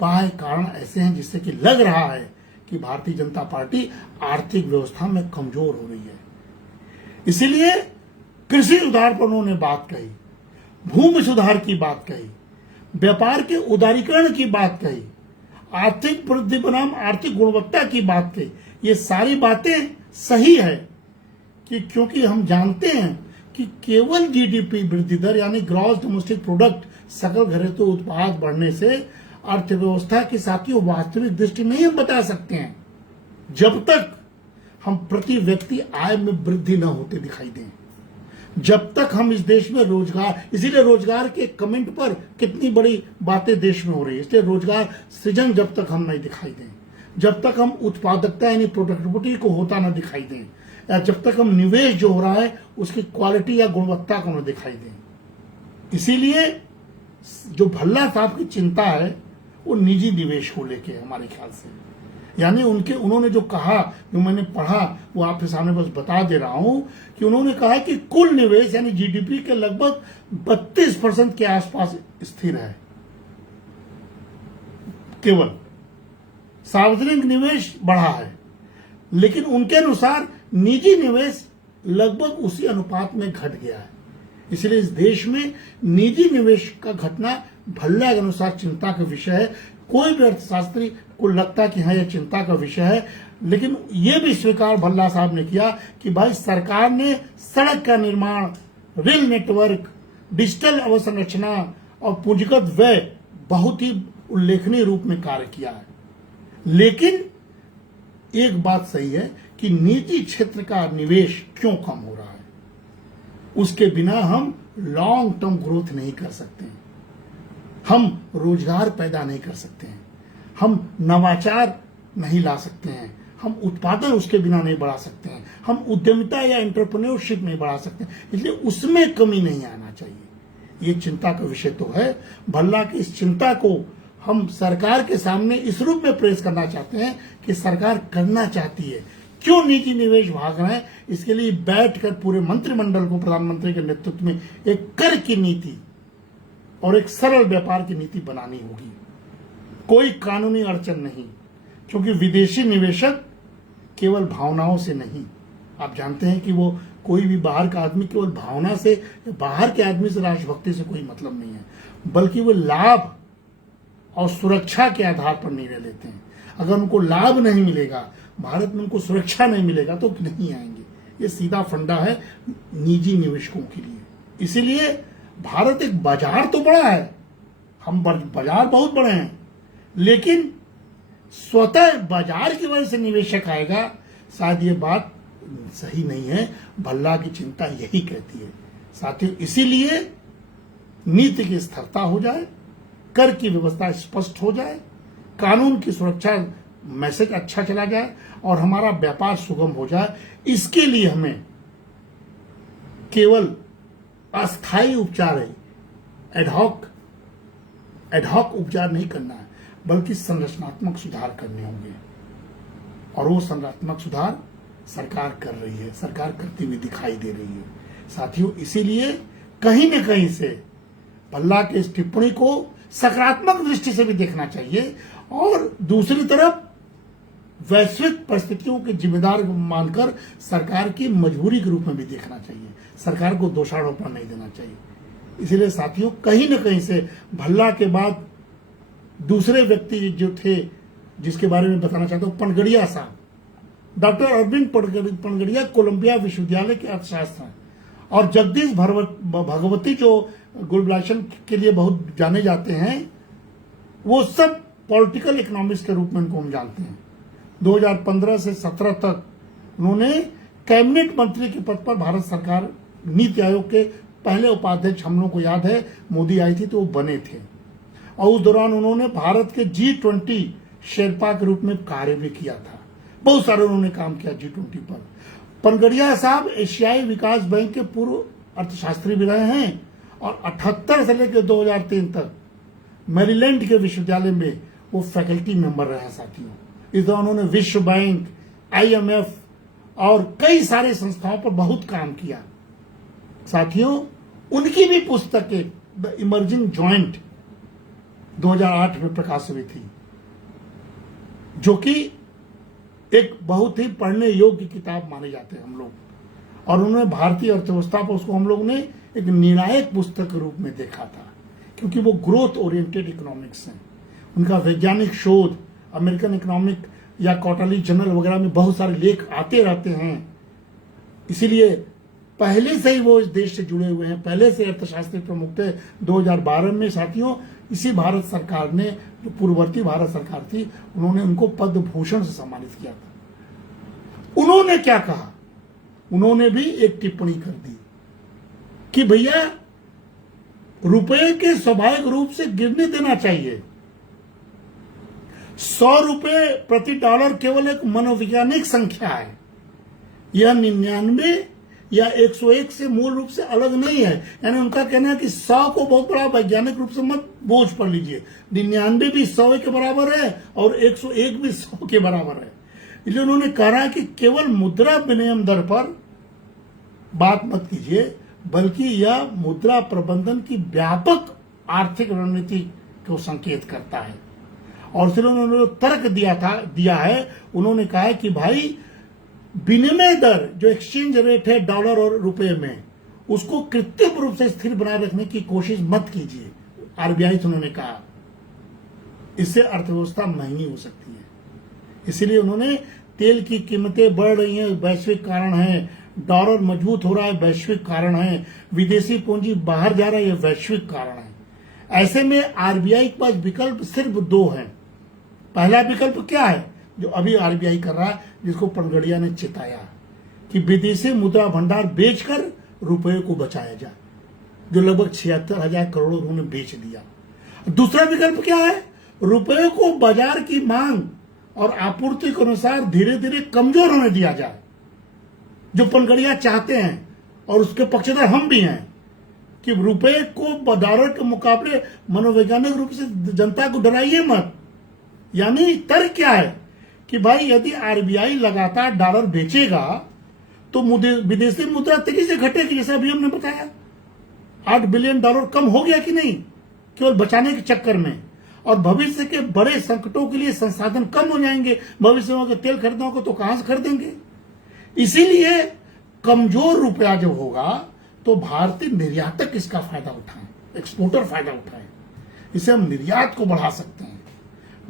बाह्य कारण ऐसे हैं जिससे कि लग रहा है कि भारतीय जनता पार्टी आर्थिक व्यवस्था में कमजोर हो रही है। इसीलिए कृषि सुधार पर उन्होंने बात कही, भूमि सुधार की बात कही, व्यापार के उदारीकरण की बात कही, आर्थिक वृद्धि बनाम आर्थिक गुणवत्ता की बात कही। ये सारी बातें सही है कि क्योंकि हम जानते हैं कि केवल जीडीपी वृद्धि दर यानी ग्रॉस डोमेस्टिक प्रोडक्ट सकल घरेलू उत्पाद बढ़ने से अर्थव्यवस्था की साथियों वास्तविक दृष्टि नहीं हम बता सकते हैं जब तक हम प्रति व्यक्ति आय में वृद्धि न होते दिखाई दें, जब तक हम इस देश में रोजगार, इसीलिए रोजगार के कमेंट पर कितनी बड़ी बातें देश में हो रही है, इसलिए रोजगार सृजन जब तक हम नहीं दिखाई दें, जब तक हम उत्पादकता यानी प्रोडक्टिविटी को होता न दिखाई दें, या जब तक हम निवेश जो हो रहा है उसकी क्वालिटी या गुणवत्ता को न दिखाई दें। इसीलिए जो भल्ला साहब की चिंता है वो निजी निवेश को लेके हमारे ख्याल से, यानी उन्होंने जो कहा, जो मैंने पढ़ा वो आपके सामने बस बता दे रहा हूं कि उन्होंने कहा कि कुल निवेश यानी जीडीपी के लगभग 32% के आसपास स्थिर है। केवल सार्वजनिक निवेश बढ़ा है, लेकिन उनके अनुसार निजी निवेश लगभग उसी अनुपात में घट गया है। इसलिए इस देश में निजी निवेश का घटना भल्ला के अनुसार चिंता का विषय है। कोई भी अर्थशास्त्री को लगता है कि हाँ यह चिंता का विषय है, लेकिन यह भी स्वीकार भल्ला साहब ने किया कि भाई सरकार ने सड़क का निर्माण, रेल नेटवर्क, डिजिटल अवसंरचना और पूंजीगत व्यय बहुत ही उल्लेखनीय रूप में कार्य किया है। लेकिन एक बात सही है कि निजी क्षेत्र का निवेश क्यों कम हो रहा है, उसके बिना हम लॉन्ग टर्म ग्रोथ नहीं कर सकते हैं, हम रोजगार पैदा नहीं कर सकते हैं, हम नवाचार नहीं ला सकते हैं, हम उत्पादन उसके बिना नहीं बढ़ा सकते हैं, हम उद्यमिता या एंटरप्रेन्योरशिप नहीं बढ़ा सकते हैं। इसलिए उसमें कमी नहीं आना चाहिए। ये चिंता का विषय तो है। भल्ला की इस चिंता को हम सरकार के सामने इस रूप में प्रेस करना चाहते हैं कि सरकार करना चाहती है, क्यों निजी निवेश भाग रहे हैं। इसके लिए बैठकर पूरे मंत्रिमंडल को प्रधानमंत्री के नेतृत्व में एक कर की नीति और एक सरल व्यापार की नीति बनानी होगी। कोई कानूनी अड़चन नहीं, क्योंकि विदेशी निवेशक केवल भावनाओं से नहीं, आप जानते हैं कि वो कोई भी बाहर का आदमी केवल भावना से, बाहर के आदमी से राष्ट्रभक्ति से कोई मतलब नहीं है, बल्कि वो लाभ और सुरक्षा के आधार पर निर्णय लेते हैं। अगर उनको लाभ नहीं मिलेगा, भारत में उनको सुरक्षा नहीं मिलेगा तो नहीं आएंगे। ये सीधा फंडा है निजी निवेशकों के लिए। इसीलिए भारत एक बाजार तो बड़ा है, हम बाजार बहुत बड़े हैं, लेकिन स्वतः बाजार की वजह से निवेशक आएगा, शायद ये बात सही नहीं है। भल्ला की चिंता यही कहती है। साथियों, इसीलिए नीति की स्थिरता हो जाए, कर की व्यवस्था स्पष्ट हो जाए, कानून की सुरक्षा मैसेज अच्छा चला जाए और हमारा व्यापार सुगम हो जाए। इसके लिए हमें केवल अस्थायी उपचार है, एडहॉक उपचार नहीं करना है, बल्कि संरचनात्मक सुधार करने होंगे। और वो संरचनात्मक सुधार सरकार कर रही है, सरकार करती हुई दिखाई दे रही है साथियों। इसीलिए कहीं न कहीं से भल्ला के इस टिप्पणी को सकारात्मक दृष्टि से भी देखना चाहिए और दूसरी तरफ वैश्विक परिस्थितियों के जिम्मेदार मानकर सरकार की मजबूरी के रूप में भी देखना चाहिए। सरकार को दोषारोपण नहीं देना चाहिए। इसलिए साथियों कहीं न कहीं से भल्ला के बाद दूसरे व्यक्ति जो थे जिसके बारे में बताना चाहता हूं, पनगड़िया साहब, डॉक्टर अरविंद पनगड़िया कोलंबिया विश्वविद्यालय के अर्थशास्त्र हैं और जगदीश भगवती जो ग्लोबलाइजेशन के लिए बहुत जाने जाते हैं, वो सब पॉलिटिकल इकोनॉमिक्स के रूप में उनको हम जानते हैं। 2015 से 17 तक उन्होंने कैबिनेट मंत्री के पद पर भारत सरकार नीति आयोग के पहले उपाध्यक्ष, हम लोगों को याद है मोदी आई थी तो वो बने थे और उस दौरान उन्होंने भारत के G20 शेरपा के रूप में कार्य भी किया था। बहुत सारे उन्होंने काम किया G20 पर। पनगड़िया साहब एशियाई विकास बैंक के पूर्व अर्थशास्त्री भी रहे हैं और 78 से लेकर 2003 तक मैरीलैंड के विश्वविद्यालय में वो फैकल्टी मेंबर रहे हैं साथियों। इस दौरान उन्होंने विश्व बैंक, IMF और कई सारे संस्थाओं पर बहुत काम किया साथियों। उनकी भी पुस्तकें द इमर्जिंग जॉइंट 2008 में प्रकाशित हुई थी, जो कि एक बहुत ही पढ़ने योग्य किताब माने जाते हैं हम लोग। और उन्होंने भारतीय अर्थव्यवस्था पर उसको हम लोग ने एक निर्णायक पुस्तक के रूप में देखा था, क्योंकि वो ग्रोथ ओरिएंटेड इकोनॉमिक्स हैं। उनका वैज्ञानिक शोध अमेरिकन इकोनॉमिक या क्वार्टरली जर्नल वगैरह में बहुत सारे लेख आते रहते हैं। इसीलिए पहले से ही वो इस देश से जुड़े हुए हैं, पहले से अर्थशास्त्री प्रमुख थे। 2012 में साथियों इसी भारत सरकार ने, जो पूर्ववर्ती भारत सरकार थी, उन्होंने उनको पद्म भूषण से सम्मानित किया था। उन्होंने क्या कहा, उन्होंने भी एक टिप्पणी कर दी कि भैया रुपए के स्वाभाविक रूप से गिरने देना चाहिए। 100 रुपए प्रति डॉलर केवल एक मनोवैज्ञानिक संख्या है, यह 99 या 101 से मूल रूप से अलग नहीं है। यानी उनका कहना है कि 100 को बहुत बड़ा वैज्ञानिक रूप से मत बोझ पड़ लीजिए, 99 भी 100 के बराबर है और 101 भी 100 के बराबर है। इसलिए उन्होंने कहा कि केवल मुद्रा विनिमय दर पर बात मत कीजिए, बल्कि यह मुद्रा प्रबंधन की व्यापक आर्थिक रणनीति को संकेत करता है। और फिर उन्होंने तर्क दिया है, उन्होंने कहा है कि भाई विनिमय दर जो एक्सचेंज रेट है डॉलर और रुपए में, उसको कृत्रिम रूप से स्थिर बनाए रखने की कोशिश मत कीजिए। RBI से उन्होंने कहा इससे अर्थव्यवस्था महंगी हो सकती है। इसीलिए उन्होंने तेल की कीमतें बढ़ रही हैं, वैश्विक कारण है, डॉलर मजबूत हो रहा है, वैश्विक कारण है, विदेशी पूंजी बाहर जा रहा है, यह वैश्विक कारण है। ऐसे में RBI के पास विकल्प सिर्फ 2 हैं। पहला विकल्प क्या है, जो अभी RBI कर रहा है, जिसको पनगड़िया ने चिताया कि विदेशी मुद्रा भंडार बेचकर रुपए को बचाया जाए, जो लगभग 76,000 करोड़ उन्होंने बेच दिया। दूसरा विकल्प क्या है, रुपए को बाजार की मांग और आपूर्ति के अनुसार धीरे धीरे कमजोर होने दिया जाए, जो पनगड़िया चाहते हैं और उसके पक्षधर हम भी हैं कि रुपए को डॉलर के मुकाबले मनोवैज्ञानिक रूप से जनता को डराइए मत। यानी तर्क क्या है कि भाई यदि RBI लगातार डॉलर बेचेगा तो विदेशी मुद्रा तेजी से घटेगी, जैसे अभी हमने बताया। $8 बिलियन कम हो गया कि नहीं, केवल बचाने के चक्कर में। और भविष्य के बड़े संकटों के लिए संसाधन कम हो जाएंगे। भविष्य में अगर तेल खरीदना होगा तो कहां से खरीदेंगे। इसीलिए कमजोर रुपया जो होगा तो भारतीय निर्यातक इसका फायदा उठाएं, एक्सपोर्टर फायदा उठाएं। इससे हम निर्यात को बढ़ा सकते हैं,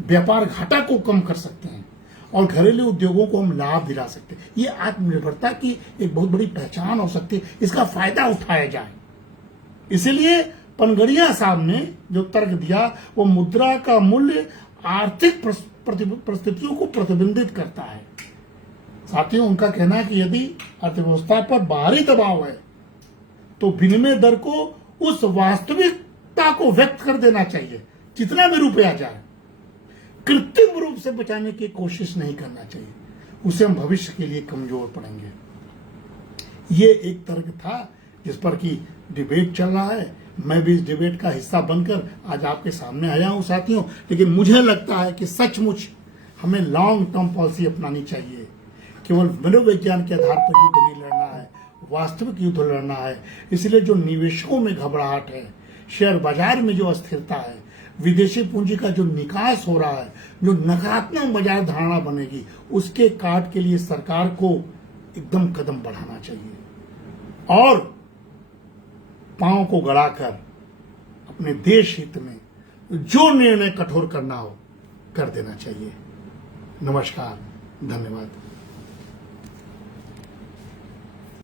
व्यापार घाटा को कम कर सकते हैं और घरेलू उद्योगों को हम लाभ दिला सकते हैं। ये आत्मनिर्भरता की एक बहुत बड़ी पहचान हो सकती है, इसका फायदा उठाया जाए। इसीलिए पनगड़िया साहब ने जो तर्क दिया वो मुद्रा का मूल्य आर्थिक परिस्थितियों को प्रतिबिंबित करता है। साथियों उनका कहना है कि यदि अर्थव्यवस्था पर बाहरी दबाव है तो विनिमय दर को उस वास्तविकता को व्यक्त कर देना चाहिए, जितना भी रुपया जाए कृत्रिम रूप से बचाने की कोशिश नहीं करना चाहिए, उसे हम भविष्य के लिए कमजोर पड़ेंगे। ये एक तर्क था जिस पर कि डिबेट चल रहा है, मैं भी इस डिबेट का हिस्सा बनकर आज आपके सामने आया हूं साथियों। लेकिन मुझे लगता है कि सचमुच हमें लॉन्ग टर्म पॉलिसी अपनानी चाहिए। केवल मनोविज्ञान के आधार पर युद्ध नहीं लड़ना है, वास्तविक युद्ध लड़ना है। इसलिए जो निवेशकों में घबराहट है, शेयर बाजार में जो अस्थिरता है, विदेशी पूंजी का जो निकास हो रहा है, जो नकारात्मक बाजार धारणा बनेगी, उसके काट के लिए सरकार को एकदम कदम बढ़ाना चाहिए और पांव को गड़ाकर अपने देश हित में जो निर्णय कठोर करना हो कर देना चाहिए। नमस्कार, धन्यवाद।